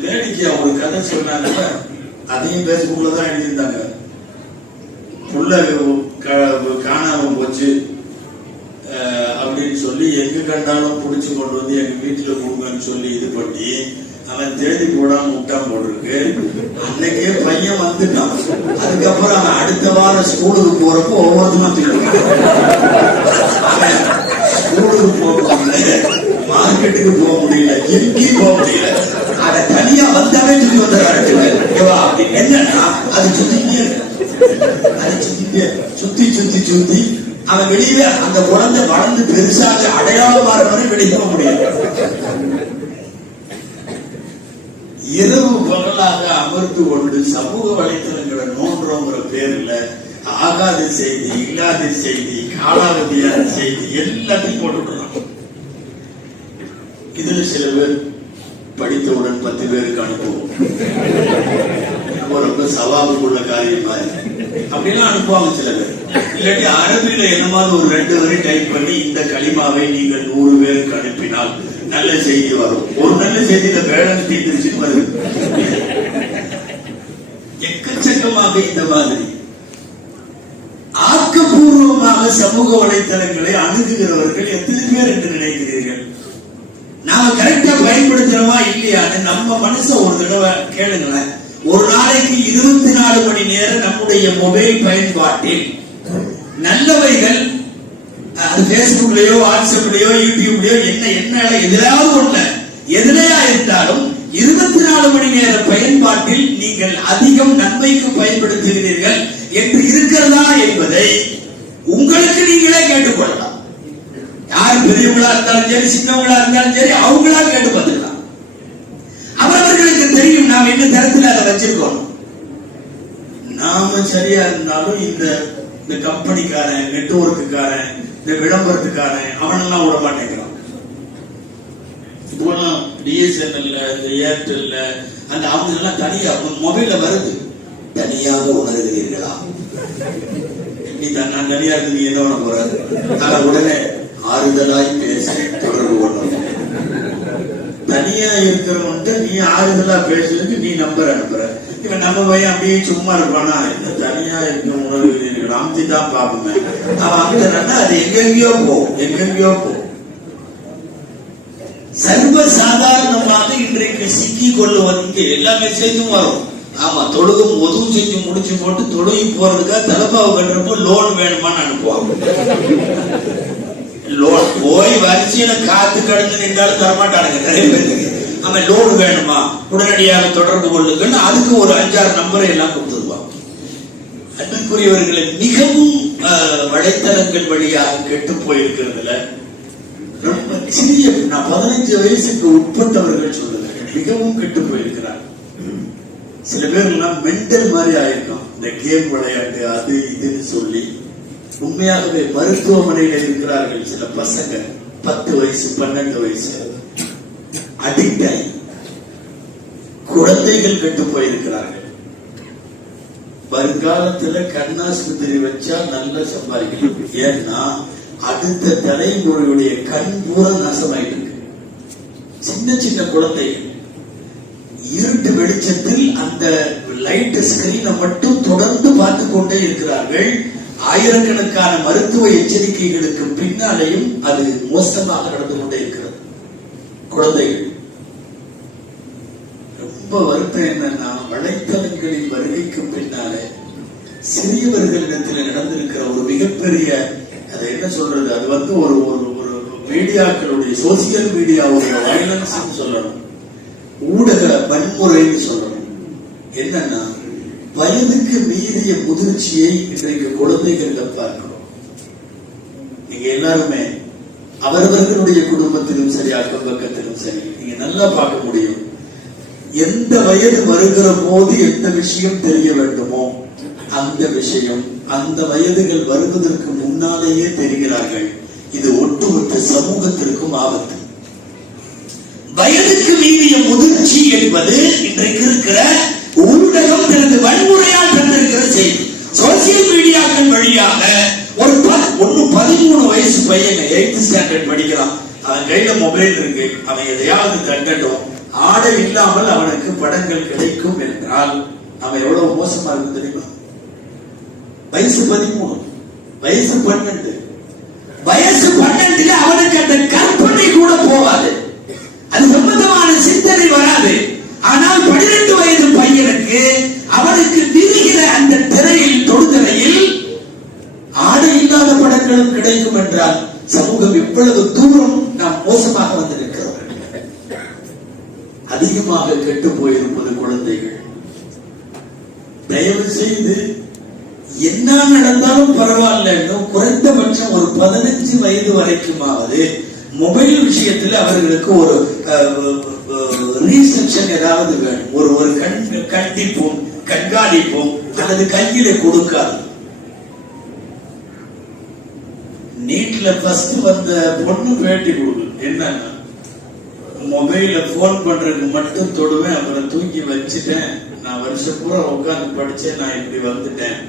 வேடிக்கை ஒரு கதை சொன்னாங்க. அதையும் பேஸ்புக்லதான் எழுதியிருந்தாங்க. புள்ள காணாம போச்சு அப்படின்னு சொல்லி எங்க கண்டாலும் புடிச்சு கொண்டு வந்து எங்க வீட்டுல கொடுங்கன்னு சொல்லி இது பண்ணி அவன் தேதி போடாம முட்டான் போட்டிருக்கு. அன்னைக்கே பையன் வந்துட்டான். அதுக்கப்புறம் அவன் அடுத்த வாரம் ஸ்கூலுக்கு போறப்போ ஒவ்வொருத்தரும் ஸ்கூலுக்கு போக முடியல, மார்க்கெட்டுக்கு போக முடியல, எங்கேயும் போக முடியல. அதை தனியா வந்தாவே சுத்தி வந்துடுறாரு. என்னன்னா அது சுத்திட்டே இருக்கு, அது சுத்தி சுத்தி சுத்தி அவன் வெளியே அந்த குழந்தை வளர்ந்து பெருசாக அடையாளம் மாற வரை வெளியே போக முடியாது. இரவு பகலாக அமர்ந்து கொண்டு சமூக வலைத்தளங்களை நோன்றோங்கிற பேர்ல ஆகாத செய்தி, இல்லாத செய்தி, காலாவதியான செய்தி எல்லாத்தையும் போட்டுக்கலாம். இதுல சில பேர் படித்தவுடன் 10 பேருக்கு அனுப்புவோம், ரொம்ப சவாபுக்குள்ள காரியமா அப்படிலாம் அனுப்புவாங்க சில பேர். இல்லாட்டி அரபியில என்னமாவது ஒரு 2 வரி டைப் பண்ணி இந்த களிமாவை நீங்கள் 100 பேருக்கு அனுப்பினால் நல்ல செய்தி வரும். ஒரு நல்ல செய்தியில வேடம் தீர்ந்துருச்சுன்னு வருது. எக்கச்சக்கமாக இந்த மாதிரி ஆக்கப்பூர்வமாக சமூக வலைத்தளங்களை அணுகுகிறவர்கள் எத்தனை பேர் என்று நினைக்கிறீர்கள்? நாம கரெக்டா பயன்படுத்துறோமா இல்லையான்னு நம்ம மனசை ஒரு தடவை கேளுங்களேன். ஒரு நாளைக்கு 24 மணி நேரம் நம்முடைய மொபைல் பயன்பாட்டில் நல்லவைகள், அது பேஸ்புக்லயோ வாட்ஸ்அப்லயோ யூடியூப்லயோ என்ன எதிராவது ஒண்ணு எதிரையா இருந்தாலும் 24 மணி நேர பயன்பாட்டில் நீங்கள் அதிகம் நன்மைக்கு பயன்படுத்துகிறீர்கள் என்று இருக்கிறதா என்பதை உங்களுக்கு நீங்களே கேட்டுக்கொள்ளலாம். யார் பெரியவங்களா இருந்தாலும் சரி, சின்னவங்களா இருந்தாலும் சரி, அவங்களா கேட்டு பார்த்துக்கலாம். அவர்களுக்கு தெரியும் நாம் என்ன தரத்தில் அதை வச்சிருக்கோம். நாம சரியா இருந்தாலும் இந்த கம்பெனிக்காரன், நெட்வொர்க்குக்காரன், இந்த விளம்பரத்துக்காரன் அவனெல்லாம் விட மாட்டேங்கிறான். இப்போலாம் பிஎஸ்என்எல்ல, இந்த ஏர்டெல்ல, அந்த அவங்க எல்லாம் தனியா மொபைல்ல வருது. தனியாக உணர்கிறீர்களா? நீ நான் தனியா இருந்து நீ என்ன பண்ண போறாரு? ஆனா உடனே ஆறுதலாய் பேசி தொடர்பு கொள்ளணும். தனியா இருக்கிறவன்ட்டு நீ ஆறுதலா பேசுறதுக்கு நீ நம்பர் அனுப்புற. இப்ப நம்ம பையன் அப்படியே சும்மா இருப்பானா? இந்த தனியா இருக்க உணர்கிறீர்கள் அமுத்தி தான் பாப்போமே. அவன் அமுத்தனா அது எங்கெங்கயோ போ. சர்வ சாதாரணமாக இன்றைக்கு சிக்கி கொள்ளுவதற்கு எல்லா மெசேஜும் வரும். ஆமா, தொழுகும் உதவு செஞ்சு முடிச்சு போட்டு தொழுகி போறதுக்காக தலப்பாவை கட்டுறப்போ லோன் வேணுமான்னு அனுப்புவாங்க. லோன் போய் வரிசையில காத்து கடந்து நின்றாலும் தரமாட்டானுங்க நிறைய பேருக்கு. அவன் லோன் வேணுமா உடனடியாக தொடர்பு கொள்ளுங்கள், அதுக்கு ஒரு 5-6 நம்பரை எல்லாம் கொடுத்துருவாங்க. அன்புக்குரியவர்களை மிகவும் வலைத்தளங்கள் வழியாக கெட்டு போயிருக்கிறதுல ரொம்ப சிறிய, நான் 15 வயசுக்கு உட்பட்டவர்கள் சொல்லுங்க, மிகவும் கெட்டு போயிருக்கிறார். சில பேர் எல்லாம் மென்டல் மாதிரி ஆயிருக்கும். இந்த கேம் விளையாட்டு அது இதுன்னு சொல்லி உண்மையாகவே மருத்துவமனையில் இருக்கிறார்கள். சில பசங்க 10 வயசு 12 வயசு அடிக்ட் ஆகி குழந்தைகள் கெட்டு போயிருக்கிறார்கள். வருங்காலத்துல கண்ணாஸ்பத்திரி வச்சா நல்லா சம்பாதிக்கணும். ஏன்னா அடுத்த தலைமுறையுடைய கண் பூரா நாசமாயிட்டு இருக்கு. சின்ன சின்ன குழந்தைகள் இருட்டு வெளிச்சத்தில் அந்த லைட் ஸ்கிரீனை மட்டும் தொடர்ந்து பார்த்து கொண்டே இருக்கிறார்கள். ஆயிரக்கணக்கான மருத்துவ எச்சரிக்கைகளுக்கு பின்னாலேயும் அது மோசமாக நடந்து கொண்டே இருக்கிறது. குழந்தைகள் ரொம்ப வருத்தம் என்னன்னா, வலைத்தளங்களின் வருகைக்கு பின்னாலே சிறியவர்களிடத்தில் நடந்திருக்கிற ஒரு மிகப்பெரிய, அதை என்ன சொல்றது, அது ஒரு மீடியாக்களுடைய சோசியல் மீடியாவுடைய வயலன்ஸ் சொல்லணும், ஊடக வன்முறைன்னு சொல்லணும். என்னன்னா, வயதுக்கு மீறிய முதிர்ச்சியை இன்றைக்கு குழந்தைகள்ல பார்க்கிறோம். நீங்க எல்லாருமே அவரவர்களுடைய குடும்பத்திலும் சரி, அக்கம் பக்கத்திலும் சரி, நீங்க நல்லா பார்க்க முடியும். எந்த வயது வருகிற போது எந்த விஷயம் தெரிய வேண்டுமோ அந்த விஷயம் அந்த வயதுகள் வருவதற்கு முன்னாலேயே தெரிகிறார்கள். இது ஒட்டுமொத்த சமூகத்திற்கும் ஆபத்து. வயதுக்கு மீறிய முதிர்ச்சி என்பது இன்றைக்கு இருக்கிற ஊடகம் தனது வன்முறையால் தந்திருக்கிற செய்தி. சோசியல் மீடியாக்கள் வழியாக ஒரு 13 வயசு பையன் 8th ஸ்டாண்டர்ட் படிக்கிறான். அவன் கையில மொபைல் இருக்கு. அவன் எதையாவது தட்டட்டும், ஆடை இல்லாமல் அவனுக்கு படங்கள் கிடைக்கும் என்றால் அவன் எவ்வளவு மோசமா இருக்கு தெரியுமா? வயசு 13, வயசு 12, வயசு 12 அவனுக்கு அந்த கற்பனை கூட போகாது. அது சம்பந்தமான சிந்தனை வராது. பிறகு அவனுக்கு விரிகிற அந்த திரையில் தொடுதலையில் ஆடை இல்லாத படங்களும் கிடைக்கும் என்றால் சமூகம் எவ்வளவு தூரம் நாம் மோசமாக வந்திருக்கிறோம். அதிகமாக கெட்டு போயிருப்பது குழந்தைகள். தயவு செய்து என்ன நடந்தாலும் பரவாயில்ல, குறைந்தபட்சம் ஒரு 15 வயது வரைக்குமாவது மொபைல் விஷயத்தில் அவர்களுக்கு ஒரு ரீசெப்ஷன் ஏதாவது வேணும். ஒரு கண்டிப்போம், கண்காணிப்போம், அல்லது கையில கொடுக்காது. நீட்ல ஃபர்ஸ்ட் வந்த பொண்ணு பேட்டி கொடுக்கும். என்னன்னா, மொபைல போன் பண்றதுக்கு மட்டும் தொடுவேன், அப்புறம் தூக்கி வச்சுட்டேன். நான் வருஷம் பூரா உட்கார்ந்து படிச்சேன், நான் இப்படி வந்துட்டேன்.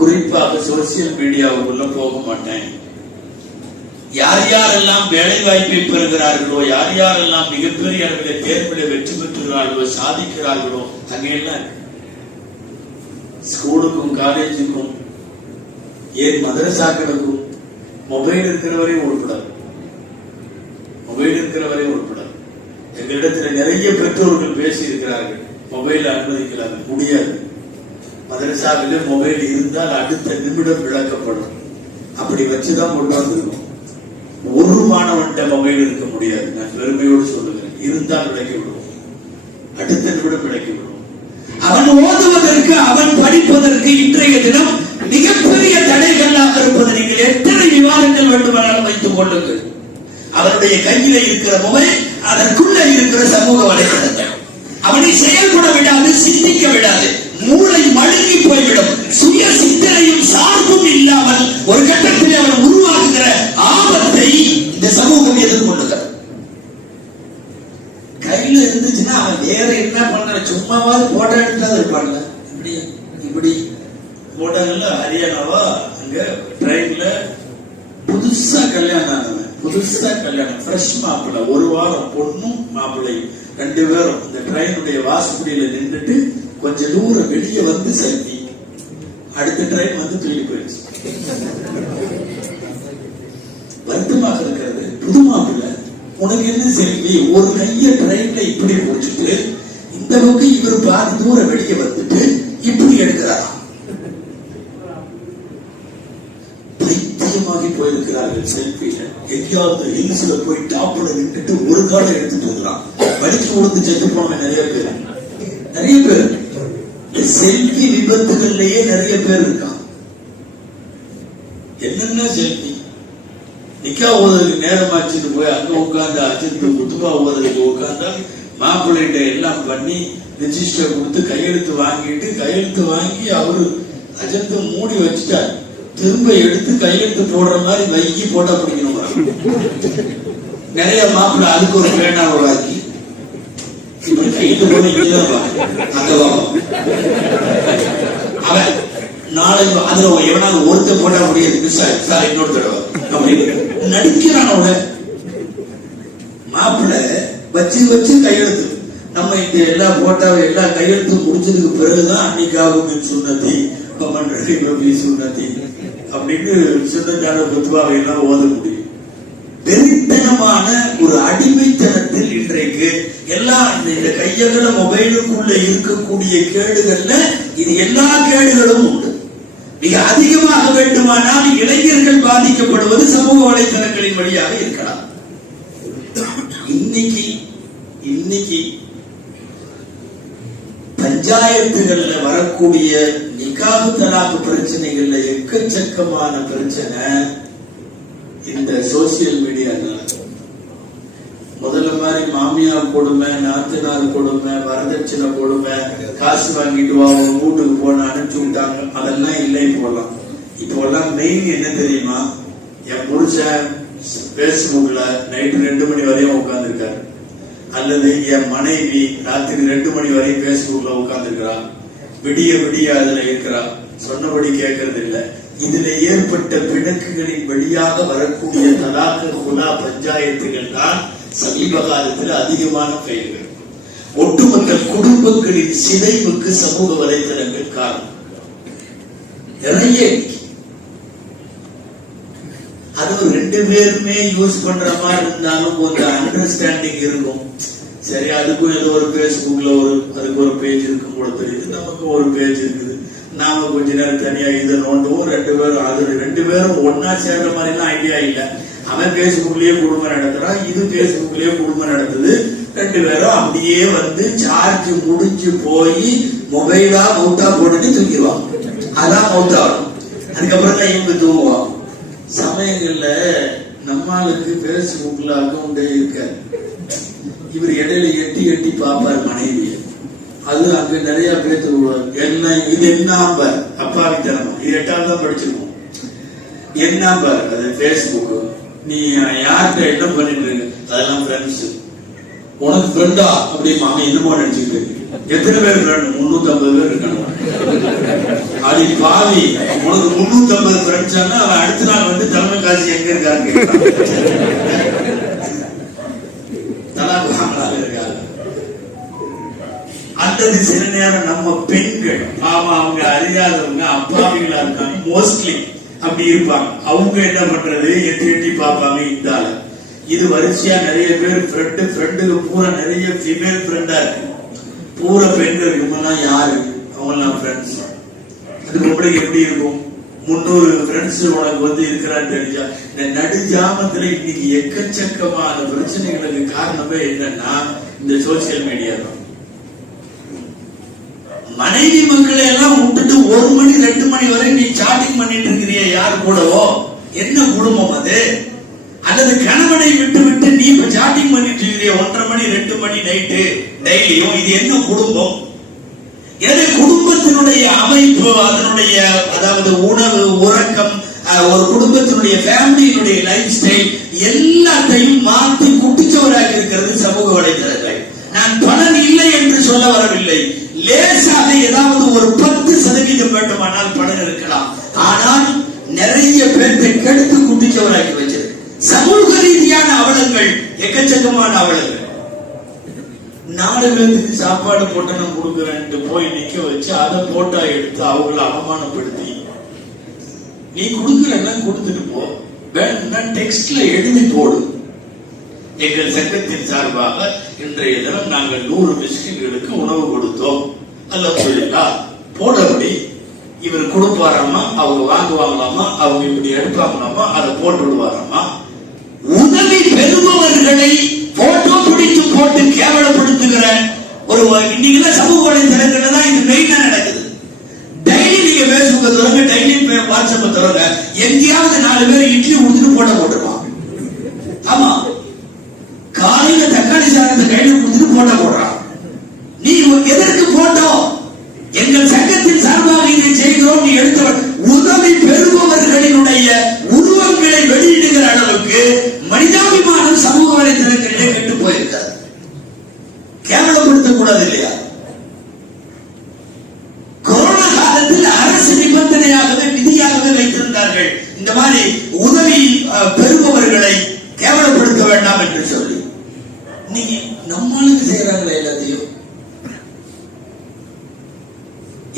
குறிப்பாக சோசியல் மீடியாவுக்குள்ள போக மாட்டேன். யார் யாரெல்லாம் வேலை வாய்ப்பை பெறுகிறார்களோ, யார் யாரெல்லாம் மிகப்பெரிய அளவில் தேர்வில் வெற்றி பெற்றுகிறார்களோ, சாதிக்கிறார்களோ, அங்கெல்லாம் ஸ்கூலுக்கும் காலேஜுக்கும் ஏன் மதரசாக்களுக்கும் மொபைல் இருக்கிறவரையும் உட்படாது. மொபைல் இருக்கிறவரையும் உட்படாது. எங்களிடத்தில் நிறைய பெற்றோர்கள் பேசி இருக்கிறார்கள், மொபைல் அனுமதிக்கிறார்கள். முடியாது. மதரசாவில் மொபைல் இருந்தால் அடுத்த நிமிடம் விளக்கப்படும். அப்படி வச்சுதான் கொண்டு வந்துருக்கோம். ஒரு மாணவன்கிட்ட மொபைல் இருக்க முடியாது. நான் பெருமையோடு சொல்லுகிறேன். இருந்தால் விளக்கி விடுவோம், அடுத்த நிமிடம் விளக்கி விடுவோம். அவன் ஓதுவதற்கு, அவன் படிப்பதற்கு இன்றைய தினம் மிகப்பெரிய தடைகளாக இருப்பது நீங்கள் எத்தனை விவாதங்கள் வேண்டுமானாலும் வைத்துக் கொள்ளுங்கள். அவனுடைய கையில இருக்கிற மொபைல், அதற்குள்ள இருக்கிற சமூக வலைத்தளங்கள் அவனை செயல்பட விடாது, சிந்திக்க விடாது. மூளை மழுங்கி போய்விடும். சுய சிந்தனையும் சார்பும் இல்லாமல் ஒரு கட்டத்தில் அவன் உருவாக்குகிற ஆபத்தை இந்த சமூகம் எதிர்கொள்ளுகிறது. கையில இருந்துச்சுன்னா அவன் வேற என்ன பண்ண, சும்மாவாது போட்டோ எடுத்தாது இருப்பான்ல. இப்படி இப்படி போட்டாங்கல்ல, ஹரியானாவா, அங்க ட்ரெயின்ல புதுசா கல்யாணம் ஆனவன், புதுசா கல்யாணம், ஃப்ரெஷ் மாப்பிள்ளை, ஒரு வாரம் பொண்ணும் மாப்பிள்ளையும் 2 பேரும் இந்த ட்ரெயினுடைய வாசப்படியில நின்றுட்டு கொஞ்சம் தூரம் வெளியே வந்து செல்ஃபி. அடுத்த ட்ரெயின் வந்து தூக்கி போயிடுச்சு. வருத்தமாக இருக்கிறது. புது மாப்பிள்ளை, உனக்கு என்ன செல்ஃபி? ஒரு கைய ட்ரெயின்ல இப்படி முடிச்சுட்டு இந்த பக்கம் இவர் பாதி தூரம் வெளியே வந்துட்டு இப்படி எடுக்கிறாராம். பைத்தியமாகி போயிருக்கிறார்கள் செல்ஃபில. எங்கேயாவது ஹில்ஸ்ல போய் டாப்ல நின்றுட்டு ஒரு காலம் எடுத்துட்டு இருக்கிறான். வலிக்கு உழுந்து செத்து போனவன் நிறைய பேர், நிறைய பேர். செல்ஃபி விபத்துகள்லயே நிறைய பேர் இருக்கான். என்னென்ன செல்ஃபி. நிக்கா ஓதுறதுக்கு நேரமாச்சுன்னு போய் அங்க உட்கார்ந்து அஜித்து குத்துபா ஓதுறதுக்கு உட்கார்ந்தா மாப்பிள்ளைகிட்ட எல்லாம் பண்ணி ரிஜிஸ்டர் கொடுத்து கையெழுத்து வாங்கிட்டு, கையெழுத்து வாங்கி அவரு அஜித்து மூடி வச்சுட்டார். திரும்ப எடுத்து கையெழுத்து போடுற மாதிரி வைக்கி போட்டா பிடிக்கணும். நிறைய மாப்பிள்ளை அதுக்கு ஒரு பேனாவை வாங்கி இப்படி கையெழுத்து போட அந்த அவன் நாளை அதுல எவனாவது ஒருத்த போட்டா முடியாது சார் இன்னொரு தடவை அப்படின்னு நடிக்கிறானோட மாப்பிள்ளை வச்சு வச்சு கையெழுத்து. நம்ம இந்த எல்லா போட்டாவை எல்லா கையெழுத்து முடிஞ்சதுக்கு பிறகுதான் அன்னைக்காகும் சுண்ணத்தி சுண்ணத்தி அப்படின்னு சுண்ணத்தான குத்துவாவை எல்லாம் ஓத முடியும். வெறித்தனமான ஒரு அடிமைத்தனத்தில் இன்றைக்கு எல்லாம் இந்த கையகல மொபைலுக்குள்ள இருக்கக்கூடிய கேடுகள்ல இது எல்லா கேடுகளும் உண்டு. மிக அதிகமாக வேண்டுமானால் இளைஞர்கள் பாதிக்கப்படுவது சமூக வலைத்தளங்களின் வழியாக இருக்கலாம். இன்னைக்கு பஞ்சாயத்துகள்ல வரக்கூடிய நிகாஹ் தலாக் பிரச்சனைகள்ல எக்கச்சக்கமான பிரச்சனை இந்த சோசியல் மீடியா. முதல்ல மாதிரி மாமியார் கொடுமை, நாத்தனார் கொடுமை, வரதட்சணை கொடுமை, காசு வாங்கிட்டு வா வீட்டுக்கு போன அனுப்பிச்சு விட்டாங்க, அதெல்லாம் இல்லை. இப்போல்லாம் மெயின் என்ன தெரியுமா? என் புருஷன் பேஸ்புக்ல நைட்டு 2 மணி வரையும் உட்கார்ந்து இருக்காரு, அல்லது என் மனைவி ராத்திரி 2 மணி வரையும் பேஸ்புக்ல உட்கார்ந்து இருக்கிறான், விடிய விடிய அதுல இருக்கிறான், சொன்னபடி கேட்கறது இல்லை. இதுல ஏற்பட்ட பிணக்குகளின் வழியாக வரக்கூடிய தலாக்கு குலா பஞ்சாயத்துகள் தான் சமீப காலத்தில் அதிகமான பெயர்கள். ஒட்டுமொத்த குடும்பங்களின் சிதைவுக்கு சமூக வலைதளங்கள் காரணம். நிறைய அது 2 பேருமே யூஸ் பண்ற மாதிரி இருந்தாலும் கொஞ்சம் அண்டர்ஸ்டாண்டிங் இருக்கும். சரி, அதுக்கும் ஏதோ ஒரு பேஸ்புக்ல அதுக்கு ஒரு பேஜ் இருக்கும் போல தெரியுது, நமக்கு ஒரு பேஜ் இருக்குது. நாம கொஞ்ச நேரம் தனியா இதை நோண்டுவோம். ரெண்டு பேரும் ஒன்னா சேர்ற மாதிரி எல்லாம் ஐடியா இல்ல. அவன் பேஸ்புக்லயே குடும்பம் நடத்துறான், இது பேஸ்புக்லயே குடும்பம் நடத்துது. ரெண்டு பேரும் அப்படியே வந்து சார்ஜ் முடிஞ்சு போய் மொபைலா மவுத்தா போட்டுட்டு தூக்கிடுவாங்க. அதான் மவுத்தாகும். அதுக்கப்புறம் தான் இவங்க தூங்குவாங்க. சமயங்கள்ல நம்மளுக்கு பேஸ்புக்ல அக்கௌண்டே இருக்காது. இவர் இடையில எட்டி எட்டி பார்ப்பார் மனைவியை. அது அங்க நிறைய பேத்து என்ன இது என்ன அப்பாவித்தனமா, இது 8வது தான் படிச்சிருக்கோம். என்ன பாரு அது பேஸ்புக், நீ யார்கிட்ட என்ன பண்ணிட்டு இருக்க, அதெல்லாம் ஃப்ரெண்ட்ஸ். உனக்கு ஃப்ரெண்டா அப்படிமா என்னமோ நினைச்சுட்டு. எத்தனை பேர் ஃப்ரெண்ட்? 350 பேர் இருக்காங்க. அது பாவி, உனக்கு 350 ஃப்ரெண்ட்ஸ். அவன் அடுத்த நாள் வந்து தலைமை காசி எங்க இருக்காரு இருக்காரு. அல்லது சில நேரம் நம்ம பெண்கள், ஆமா அவங்க அறியாதவங்க அப்பாவிகளா இருக்காங்க, மோஸ்ட்லி அப்படி இருப்பாங்க. அவங்க என்ன பண்றது, எட்டி எட்டி பார்ப்பாங்க. இந்த ஆளு இது வரிசையா நிறைய பேர் ஃப்ரெண்டுக்கு பூரா நிறைய ஃபீமேல் ஃப்ரெண்டா இருக்கு. பூரா பெண்கள் இவங்கெல்லாம் யாரு, அவங்கெல்லாம் ஃப்ரெண்ட்ஸ். அது பொம்பளைக்கு எப்படி இருக்கும்? 300 ஃப்ரெண்ட்ஸ் உனக்கு வந்து இருக்கிறான்னு தெரிஞ்சா. இந்த நடு ஜாமத்துல இன்னைக்கு எக்கச்சக்கமான பிரச்சனைகளுக்கு காரணமே என்னன்னா இந்த சோசியல் மீடியா தான். மனைவி மக்களை எல்லாம் விட்டுட்டு 1 மணி 2 மணி வரை நீ சாட்டிங் பண்ணிட்டு இருக்கிறிய யார் கூடவோ, என்ன குடும்பம் அது? அல்லது கணவனை விட்டு விட்டு நீ இப்ப சாட்டிங் பண்ணிட்டு இருக்கிறிய 1:30 மணி 2 மணி நைட்டு டெய்லியும், இது என்ன குடும்பம்? எனவே குடும்பத்தினுடைய அமைப்பு, அதனுடைய அதாவது உணவு, உறக்கம், ஒரு குடும்பத்தினுடைய ஃபேமிலியினுடைய லைஃப் ஸ்டைல் எல்லாத்தையும் மாற்றி குட்டிச்சவராக இருக்கிறது சமூக வலைதளங்கள். நான் பலன் இல்லை என்று சொல்ல வரவில்லை. லேசாக ஏதாவது ஒரு 10% வேண்டுமானால் பலன் இருக்கலாம். ஆனால் நிறைய பேர்த்தை கெடுத்து குட்டிச்சவராக்கி வச்சிருக்கு. சமூக ரீதியான அவலங்கள், எக்கச்சக்கமான அவலங்கள். 4 பேருக்கு சாப்பாடு பொட்டணம் கொடுக்குறேன்ட்டு போய் நிக்க வச்சு அதை போட்டோ எடுத்து அவங்களை அவமானப்படுத்தி, நீ கொடுக்கலன்னா கொடுத்துட்டு போ, வேணும்னா டெக்ஸ்ட்ல எழுதி போடு. எங்கள் சங்கத்தின் சார்பாக இன்றைய தினம் நாங்கள் 100 மிஸ்கின்களுக்கு உணவு கொடுத்தோம். அல்ஹம்துலில்லாஹ் போடபடி இவர் கொடுப்பாராமா, அவங்க வாங்குவாங்களாமா, அவங்க இப்படி எடுப்பாங்களாமா, அதை போட்டு விடுவாராமா. உதவி பெறுபவர்களை போட்டோ பிடித்து போட்டு கேவலப்படுத்துகிற ஒரு இன்னைக்கு சமூக வலைதளங்கள்ல தான் இது மெயினா நடக்குது. டெய்லி நீங்க பேஸ்புக் தரங்க, டெய்லி வாட்ஸ்அப் தரங்க, எங்கேயாவது 4 பேர் இட்லி கொடுத்துட்டு போட்டோ போட்டுருவாங்க. ஆமா, காலையில தக்காளி சாதத்தை கையில கொடுத்துட்டு போட்டோ போடுறான். நீ எதற்கு போட்டோ? எங்கள் சங்கத்தின் சார்பாக இதை செய்கிறோம். நீ எடுத்தவர் உதவி பெறுபவர்களினுடைய உருவங்களை வெளியிடுகிற அளவுக்கு மனிதாபிமானம் சமூக வலைதளங்களிலே கெட்டு போயிருக்காது. கேவலப்படுத்தக் கூடாது இல்லையா? கொரோனா காலத்தில் அரசு நிபந்தனையாகவே விதியாகவே வைத்திருந்தார்கள், இந்த மாதிரி உதவி பெறுபவர்களை கேவலப்படுத்த வேண்டாம் என்று சொல்லி. இன்னைக்கு நம்மளுக்கு செய்யறாங்களே எல்லாத்தையும்.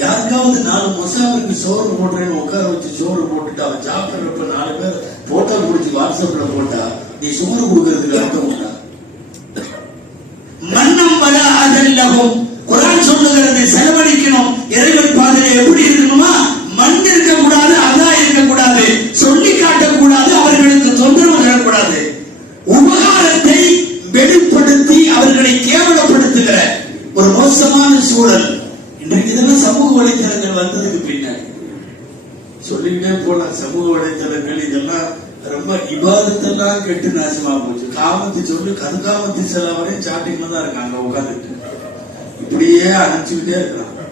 யாருக்காவது 4 மொசாவுக்கு சோறு போடுறேன்னு உட்கார வச்சு சோறு போட்டுட்டு அவன் சாப்பிடுறப்ப 4 பேர் போட்டோ பிடிச்சி வாட்ஸ்அப்ல போட்டா நீ சோறு கொடுக்கறதுக்கு அர்த்தம் உண்டா? மன்னம் வர அதல்லகும் குர்ஆன் சொல்லுகிறது, செலவழிக்கணும். இறைவன் பாதையில எப்படி இருக்கணுமா? மண் இருக்கக்கூடாது, அதா இருக்கக்கூடாது, சொல்லி காட்டக்கூடாது, அவர்களுக்கு தொந்தரவு தரக்கூடாது. உபகாரத்தை வெளிப்படுத்தி அவர்களை கேவலப்படுத்துகிற ஒரு மோசமான சூழல் இன்றைக்கு. இதெல்லாம் சமூக வலைத்தளங்கள் வந்ததுக்கு பின்னாடி சொல்லிக்கிட்டே போலாம். சமூக வலைத்தளங்கள் இதெல்லாம் ரொம்ப இபாதத்தெல்லாம் கெட்டு நாசமா போச்சு. காமத்து சொல்லு கதுகாமத்து சில வரையும் சாட்டிங்ல தான் இருக்காங்க உட்காந்துட்டு, இப்படியே அனுப்பிச்சுக்கிட்டே இருக்காங்க.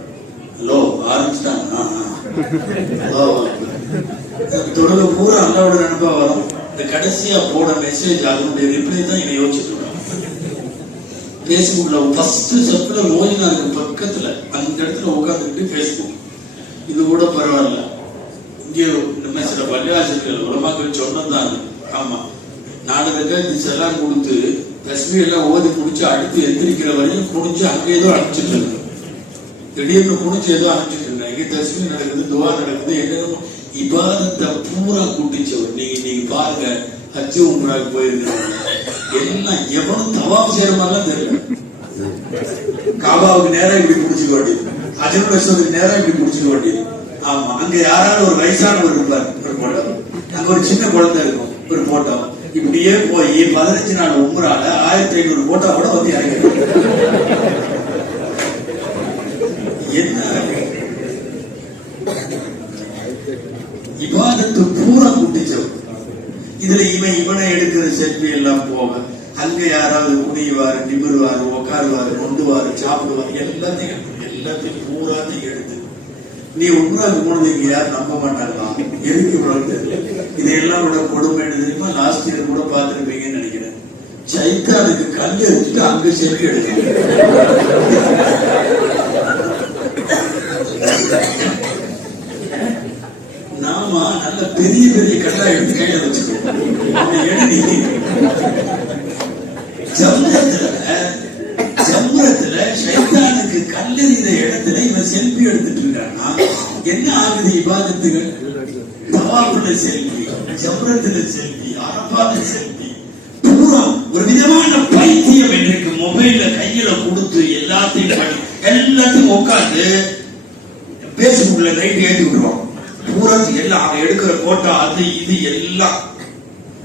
ஹலோ ஆரம்பிச்சுட்டாங்க, தொழுக பூரா அல்லாவோட நினைப்பா வரும். இந்த கடைசியா போட மெசேஜ் அதனுடைய ரிப்ளை தான் என்னை யோசிச்சுட்டு இருக்காங்க. பேஸ்புக்ல ஃபர்ஸ்ட் சர்க்குல மோதினாருக்கு பக்கத்துல அந்த இடத்துல உட்காந்துக்கிட்டு பேஸ்புக், இது கூட பரவாயில்ல. இங்கே இந்த சில பள்ளிவாசல்கள் உலமாக்கள் சொன்னதான். ஆமா, 4 ரக்காத் செல்லாம் கொடுத்து தஸ்பீஹ் எல்லாம் ஓதி முடிச்சு அடுத்து எந்திரிக்கிற வரையும் குடிச்சு அங்கே ஏதோ அனுப்பிச்சிட்டு இருக்காங்க. திடீர்னு குடிச்சு ஏதோ அனுப்பிச்சிட்டு இருக்காங்க. இங்கே தஸ்பீஹ் நடக்குது, துவா நடக்குது, என்னென்ன இபாதத்தை பூரா கூட்டிச்சவர். நீங்க பாருங்க, ஹஜ் உம்ராக்கு போயிருக்காங்க, எல்லாம் எவனும் தவாப் செய்யற மாதிரிலாம் தெரியல. காபாவுக்கு நேரம் இப்படி முடிச்சுக்க வேண்டியது, அஜர் அஸ்வதுக்கு நேரம் இப்படி முடிச்சுக்க வேண்டியது. ஆமா, அங்க யாராவது ஒரு வயசானவர் இருப்பார், ஒரு போட்டோ. அங்க ஒரு சின்ன குழந்தை இருக்கும், ஒரு போட்டோ. இப்படியே போய் 15 நாள் உம்ரால 1500 போட்டோ கூட வந்து இறங்கி. என்ன இபாதத்து பூரா குட்டிச்சோம். இதுல இவனை எடுக்கிற செல்ஃபி எல்லாம் போக, அங்க யாராவது குனிவாரு, நிமிருவாரு, உட்காருவாரு, நொண்டுவாரு, சாப்பிடுவாரு, எல்லாத்தையும் பூராத்தையும் எடுத்து நீ உண்மையாக போனதுக்கு யாரும் நம்ப மாட்டாங்களா? எதுக்கு இவ்வளவு? இதையெல்லாம் கூட கொடுமை தெரியுமா? லாஸ்ட் இயர் கூட பார்த்துருப்பீங்கன்னு நினைக்கிறேன். சைத்தானுக்கு கல் எடுத்துட்டு அங்க செல்ஃபி எடுக்கலாம். நாம நல்ல பெரிய பெரிய கல்லா எடுத்து கையில வச்சுக்கோம். ஜம்ரத்துல சைத்தானுக்கு கல்லெறிந்த இடத்துல இவன் செல்ஃபி எடுத்துட்டு இருக்கான்னா என்ன ஆகுது? இபாதத்துகள் தவாஃபுல செல்ஃபி, ஜம்ரத்துல செல்ஃபி, அரஃபால செல்ஃபி, பூரா ஒரு விதமான பைத்தியம். இன்றைக்கு மொபைல கையில கொடுத்து எல்லாத்தையும் உட்காந்து பேஸ்புக்ல நைட் ஏற்றி விடுவான். பூரா எல்லாம் அவன் எடுக்கிற போட்டோ, அது இது எல்லாம்.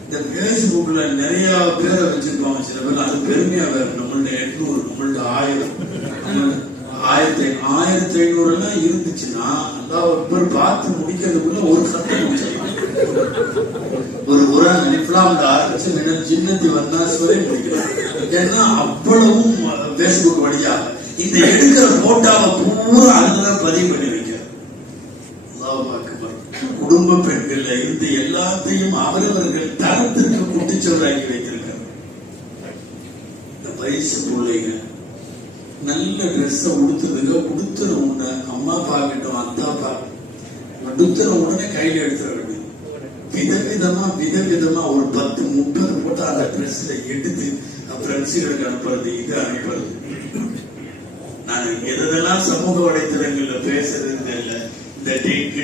இந்த பேஸ்புக்ல நிறைய பேரை வச்சிருப்பாங்க. சில பேர் அது பெருமையா வேற. நம்மள்ட 800, நம்மள்ட 1000, 1500 எல்லாம் இருந்துச்சுன்னா அல்லாஹ் பார்த்து முடிக்கிறதுக்குள்ள ஒரு சட்டம் முடிச்சிடலாம். ஒரு குரான் அலிஃப்லாம்ல ஆரம்பிச்சு மினல் ஜின்னத்தி வன்னாஸ் வரை முடிக்கலாம். ஏன்னா அவ்வளவும் பேஸ்புக் வழியா இந்த எடுக்கிற போட்டோவை பூரா அதுதான் பதிவு பண்ணி வைக்க. குடும்ப பெண்கள்ல இருந்து எல்லாத்தையும் அவரவர்கள் தரத்திற்கு குட்டிச்சவராக்கி வைத்திருக்காங்க. இந்த வயசு பிள்ளைங்க நல்ல ட்ரெஸ் உடுத்துறதுங்க, உடுத்துற உடனே அம்மா பாக்கட்டும், அத்தா பாக்கட்டும், உடுத்துற உடனே கையில எடுத்துட வேண்டியது. விதவிதமா ஒரு 10-30 போட்டு அந்த ட்ரெஸ்ல எடுத்து ஃப்ரெண்ட்ஸுகளுக்கு அனுப்புறது, இது அனுப்புறது. நான் எதெல்லாம் சமூக வலைத்தளங்கள்ல பேசுறது இல்லை. இந்த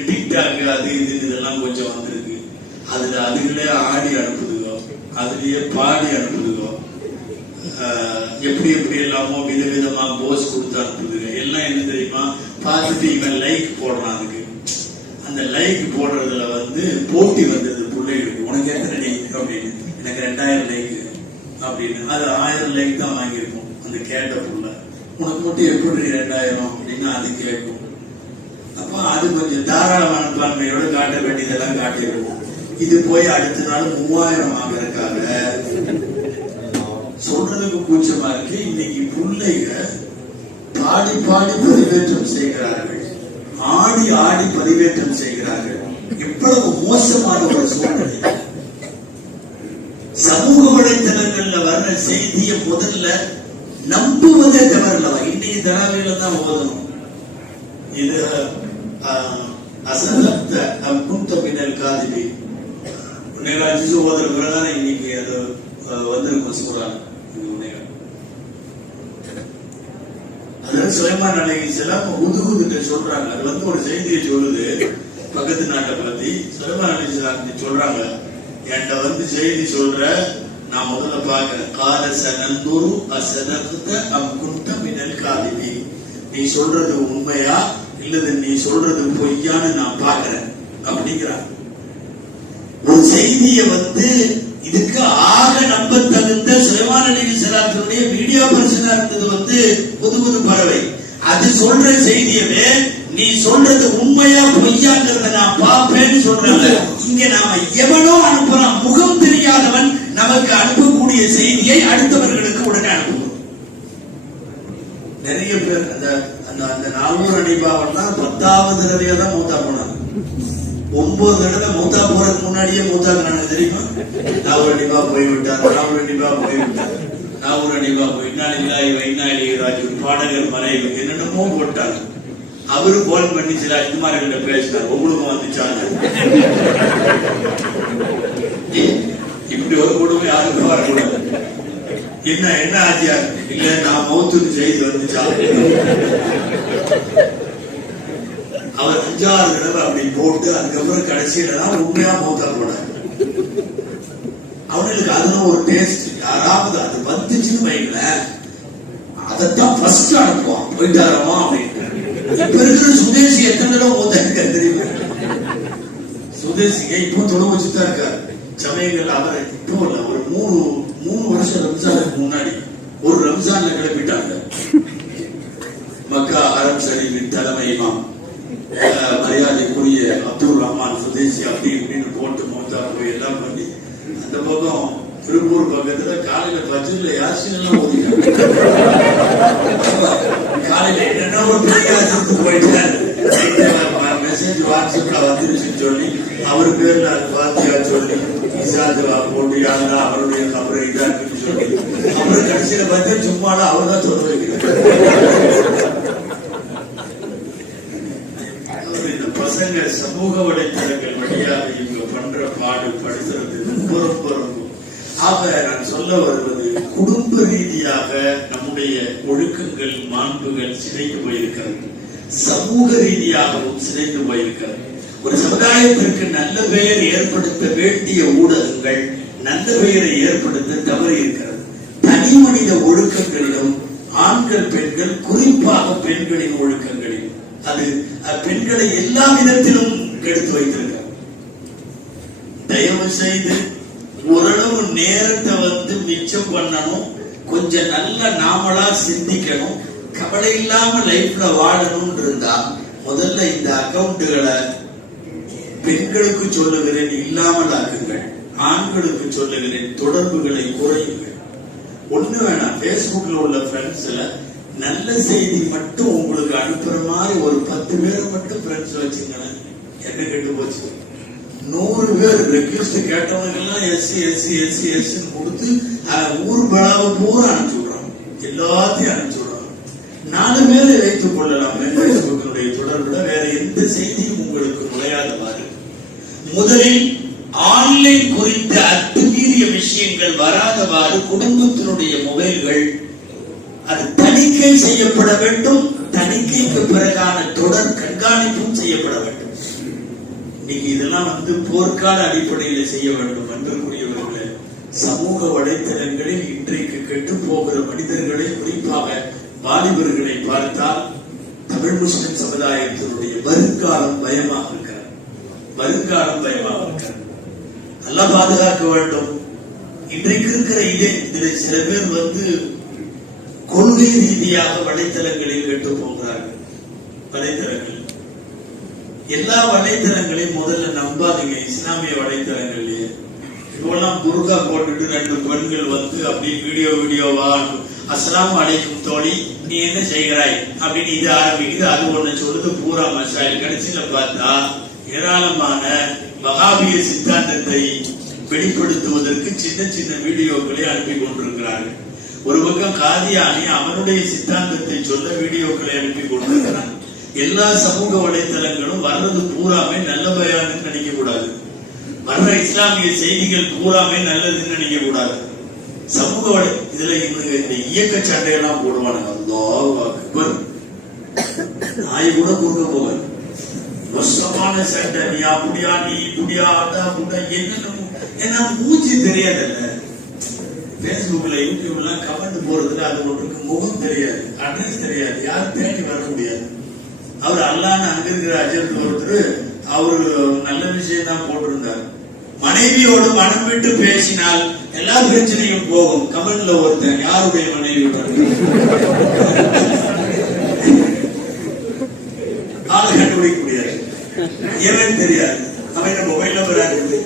டிக்டாக் அது இது இதெல்லாம் கொஞ்சம் வந்திருக்கு. அதுகளே ஆடி அனுப்புதுகோ, அதுலயே பாடி அனுப்புதுகோ, எப்படி எல்லாமோ விதவிதமா போஸ் கொடுத்து அனுப்புதுங்க. எல்லாம் என்ன தெரியுமா? பார்த்துட்டு இவன் லைக் போடுறான். அதுக்கு அந்த லைக் போடுறதுல போட்டி வந்தது பிள்ளைகளுக்கு. உனக்கு எத்தனை லைக் அப்படின்னு, எனக்கு 2000 லைக் அப்படின்னு. அது 1000 லைக் தான் வாங்கியிருக்கும் அந்த கேட்ட புள்ள. உனக்கு மட்டும் எப்படி 2000 அப்படின்னு அது கேட்கும். அப்ப அது கொஞ்சம் தாராள மனப்பான்மையோட காட்ட வேண்டியதெல்லாம் காட்டியிருக்கும். இது போய் அடுத்த நாள் 3000 ஆகிறதுக்காக சொல்றதுக்கு கூச்சமா இருக்கு. இன்னைக்கு பிள்ளைங்க பாடி பதிவேற்றம் செய்கிறார்கள், ஆடி பதிவேற்றம் செய்கிறார்கள். எவ்வளவு மோசமான ஒரு சூழ்நிலை. சமூக வலைத்தளங்கள்ல வர்ற செய்தியை முதல்ல நம்புவதே தவறலவா. இன்னைக்கு தராவில தான் ஓதணும். இது அசலத்த குந்த பின்னல் காதிபி ஓதுற பிறதான இன்னைக்கு அது வந்திருக்கும் சொல்றாங்க. அதாவது சுலைமான் அலைஹிஸ்ஸலாம் உதுகுதுன்னு சொல்றாங்க. அது ஒரு செய்தியை சொல்லுது பக்கத்து நாட்டை பத்தி. சுலைமான் அலைஹிஸ்ஸலாம் சொல்றாங்க, என்கிட்ட செய்தி சொல்ற, நான் முதல்ல பாக்குறேன். கால சனந்துரு அசதக்த அம் குந்த பின்னல் காதிபி. நீ சொல்றது உண்மையா இல்லது நீ சொல்றது பொய்யான்னு நான் பாக்குறேன் அப்படிங்கிறான். ஒரு செய்திய இதுக்கு ஆக நம்ப தகுந்த சுலைமான் அலைஹிஸ்ஸலாத்துடைய வீடியோ பர்சனா இருந்தது புது பறவை. அது சொல்ற செய்தியவே நீ சொல்றது உண்மையா பொய்யாங்கிறத நான் பார்ப்பேன்னு சொல்றேன். இங்க நாம எவனோ அனுப்புறான், முகம் தெரியாதவன் நமக்கு அனுப்பக்கூடிய செய்தியை அடுத்தவர்களுக்கு உடனே அனுப்புவோம். நிறைய பேர் அந்த 400 அடிபாவன் தான் 10வது தடவையா தான் மூத்தா போனாங்க. 9 தடவை மூத்தா போறதுக்கு முன்னாடியே மூத்தாக்குறாங்க தெரியுமா? 400 அடிபா போய்விட்டார், 400 அடிபா போய்விட்டார், 400 அடிபா போய் பாடகர் மறைவு என்னென்னமோ போட்டாங்க. அவரு போன் பண்ணி சில அஜ்மார்கிட்ட பேசினார், உங்களுக்கும் வந்துச்சாங்க. இப்படி ஒரு குடும்பம் யாருக்கும் வரக்கூடாது. என்ன ஆச்சியா? இல்ல நான் மௌத்துக்கு செய்தி வந்துச்சா? அவர் 5-6 தடவை அப்படி போட்டு அதுக்கப்புறம் கடைசியில தான் உண்மையா மௌத்தா போனார். அவங்களுக்கு அதுல ஒரு டேஸ்ட். யாராவது அது வந்துச்சுன்னு வைங்களேன், அதைத்தான் ஃபர்ஸ்ட் அனுப்புவான், போயிட்டாரமா அப்படின்னு. இப்ப இருக்கிற சுதேசி எத்தனை தடவை போதா தெரியுமா? சுதேசிங்க இப்போ தொலை வச்சுதான் இருக்காரு. சமயங்கள் அவரை இப்போ இல்ல, ஒரு மூணு வருஷம் ரம்ஜானுக்கு முன்னாடி ஒரு ரம்ஜான்ல கிளப்பிட்டாங்க. மக்கா அரப் ஷரீஃபின் தலைமை இமாம் மரியாதைக்குரிய அப்துல் ரஹ்மான் சுதேசி அப்படி இப்படின்னு போட்டு மோத்தா போய் எல்லாம் பண்ணி அந்த பக்கம் திருப்பூர் பக்கத்துல காலையில பஜ்ர்ல யாசின் எல்லாம் ஓதிட்டாங்க. காலையில என்னன்னா ஒரு பிரகாசத்துக்கு போயிட்டாரு. மெசேஜ் வாட்ஸ்அப்ல வந்துருச்சுன்னு சொல்லி அவர் பேர்ல அது பாத்தியா சொல்லி இசாதுவா போட்டு யாரா அவருடைய கபரை இதாக்குன்னு சொல்லி அப்புறம் கடைசியில பார்த்து சும்மாடா அவர் தான் சொல்ல வைக்கிறார். இந்த பசங்க சமூக வலைத்தளங்கள் வழியாக இவங்க பண்ற பாடுபடுத்துறது ரொம்ப ரொம்ப ரொம்ப. ஆக நான் சொல்ல வருவது, குடும்ப ரீதியாக நம்முடைய ஒழுக்கங்கள் மாண்புகள் சிதைந்து போயிருக்கிறது, சமூக ரீதியாகவும் சிதைந்து போயிருக்கிறது. ஒரு சமுதாயத்திற்கு நல்ல பெயர் ஏற்படுத்த வேண்டிய ஊடகங்கள் நல்ல பெயரை ஏற்படுத்த தவறி இருக்கிறது. தனி மனித ஒழுக்கங்களிலும் ஆண்கள் பெண்கள், குறிப்பாக பெண்களின் ஒழுக்கங்களிலும் அது பெண்களை எல்லா விதத்திலும் கெடுத்து வைத்திருக்கிறது. தயவு செய்து ஓரளவு நேரத்தை மிச்சம் பண்ணணும், கொஞ்சம் நல்ல நாமளா சிந்திக்கணும், கவலை இல்லாம லைஃப்ல வாழணும் இருந்தா முதல்ல இந்த அக்கவுண்டுகளை பெண்களுக்கு சொல்லுகிறேன் இல்லாமல் ஆக்குங்கள், ஆண்களுக்கு சொல்லுகிறேன் தொடர்புகளை குறையுங்கள். ஒண்ணு வேணாம், பேஸ்புக்ல உள்ள ஃப்ரெண்ட்ஸ்ல நல்ல செய்தி மட்டும் உங்களுக்கு அனுப்புற மாதிரி ஒரு 10 பேரை மட்டும் ஃப்ரெண்ட்ஸ் வச்சுங்களேன். என்ன கெட்டு போச்சு? 100 பேர் ரெக்வெஸ்ட் கேட்டவங்க எல்லாம் எஸ் கொடுத்து ஊர் பலாவை பூரா அனுப்பிச்சு விடுறோம், எல்லாத்தையும் அனுப்பிச்சு விடுறோம். 4 பேரை வைத்துக் கொள்ளலாம் பேஸ்புக்கினுடைய தொடர்புல. வேற எந்த செய்தியும் உங்களுக்கு நுழையாதவாறு முதலில் ஆன்லைன் குறித்த அத்துமீறிய விஷயங்கள் வராதவாறு குடும்பத்தினுடைய மொபைல்கள் அது தணிக்கை செய்யப்பட வேண்டும். தணிக்கைக்கு பிறகான தொடர் கண்காணிப்பும் செய்யப்பட வேண்டும். இன்னைக்கு இதெல்லாம் போர்க்கால அடிப்படையில் செய்ய வேண்டும். அன்புக்குரியவர்களே, சமூக வலைத்தளங்களில் இன்றைக்கு கெட்டு போகிற மனிதர்களை, குறிப்பாக வாலிபர்களை பார்த்தால் தமிழ் முஸ்லிம் சமுதாயத்தினுடைய வருங்காலம் பயமாக இருக்கிறது. வருங்காலம் பயமாக இருக்கிறது. நல்லா பாதுகாக்க வேண்டும். இன்றைக்கு இருக்கிற இதில் சில பேர் கொள்கை ரீதியாக வலைத்தளங்களில் கெட்டு போகிறார்கள். வலைத்தளங்கள், எல்லா வலைத்தளங்களையும் முதல்ல நம்பாதீங்க. இஸ்லாமிய வலைத்தளங்கள்லயே இப்பெல்லாம் புர்கா போட்டுட்டு 2 பெண்கள் அப்படி வீடியோவா அஸ்ஸலாமு அலைக்கும் தோழி நீ என்ன செய்கிறாய் அப்படின்னு இது ஆரம்பிக்குது. அது ஒண்ணு சொல்லுது, பூரா மசாயில். கடைசியில பார்த்தா ஏராளமான வஹாபிய சித்தாந்தத்தை வெளிப்படுத்துவதற்கு சின்ன சின்ன வீடியோக்களை அனுப்பி கொண்டிருக்கிறார்கள். ஒரு பக்கம் காதியானி அவனுடைய சித்தாந்தத்தை சொல்ல வீடியோக்களை அனுப்பி கொண்டிருக்கிறான். எல்லா சமூக வலைத்தளங்களும் வர்றது பூராமே நல்ல பயான்னு நினைக்க கூடாது. வர்ற இஸ்லாமிய செய்திகள் பூராமே நல்லதுன்னு நினைக்க கூடாது. சமூக வலை இதுல இந்த இயக்க சண்டையெல்லாம் போடுவானுங்க. நாய் கூட கொடுக்க போவாரு. மோசமான சண்டை, நீ அப்படியா நீ இப்படியா அதா அப்படியா என்ன மூச்சு தெரியாதுல்ல. பேஸ்புக்ல யூடியூப்ல கமெண்ட் போறதுல அது ஒன்றுக்கு முகம் தெரியாது, அட்ரஸ் தெரியாது, யாரும் தேடி வர முடியாது. அவர் அல்லான்னு அங்க இருக்கிற அஜர்த்து ஒருத்தர் அவரு நல்ல விஷயம் தான் போட்டிருந்தார். மனைவியோடு மனம் விட்டு பேசினால் எல்லா பிரச்சனையும் போகும். கமெண்ட்ல ஒருத்தன் யாருடைய மனைவி ஆளை கண்டுபிடிக்க முடியாது, ஏன் தெரியாது. அவன் மொபைல் நம்பரா இருக்குது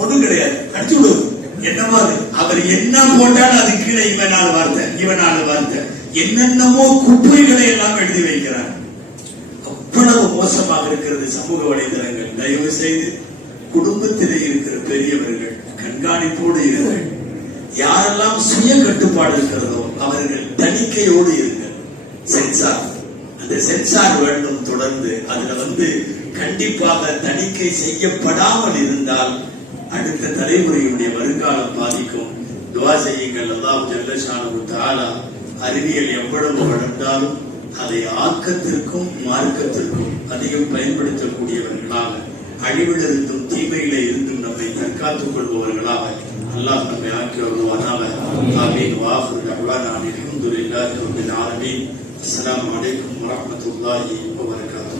ஒண்ணும் கிடையாது, அடிச்சு விடுவது. என்னமா அவர் என்ன போட்டாலும் அது கீழே இவன் 4 வார்த்தை என்னென்னமோ குப்பைகளை எல்லாம் எழுதி வைக்கிறார். அவ்வளவு மோசமாக இருக்கிறது சமூக வலைதளங்கள். தயவு செய்து குடும்பத்திலே இருக்கிற பெரியவர்கள் கண்காணிப்போடு இருங்கள். யாரெல்லாம் சுய கட்டுப்பாடு இருக்கிறதோ அவர்கள் தணிக்கையோடு இருங்கள். சென்சார், அந்த சென்சார் வேண்டும் தொடர்ந்து. அதுல கண்டிப்பாக தணிக்கை செய்யப்படாமல் இருந்தால் அடுத்த தலைமுறையுடைய வருங்காலம் பாதிக்கும். துஆ செய்யுங்கள். அல்லாஹ் ஜல்ல ஷானஹு தஆலா அறிவியல் எவ்வளவு வளர்ந்தாலும் அதை ஆக்கத்திற்கும் மார்க்கத்திற்கும் அதிகம் பயன்படுத்தக்கூடியவர்களாக, அழிவிலிருந்தும் தீமையில இருந்தும் நம்மை தற்காத்துக் கொள்பவர்களாக அல்லாஹ் நம்மை ஆக்கி வருவானாக. ஆமீன். வாஹிரு தஅவானா அல்ஹம்துலில்லாஹி ரப்பில் ஆலமீன். அஸ்ஸலாமு அலைக்கும் வரஹ்மத்துல்லாஹி வபரகாத்துஹு.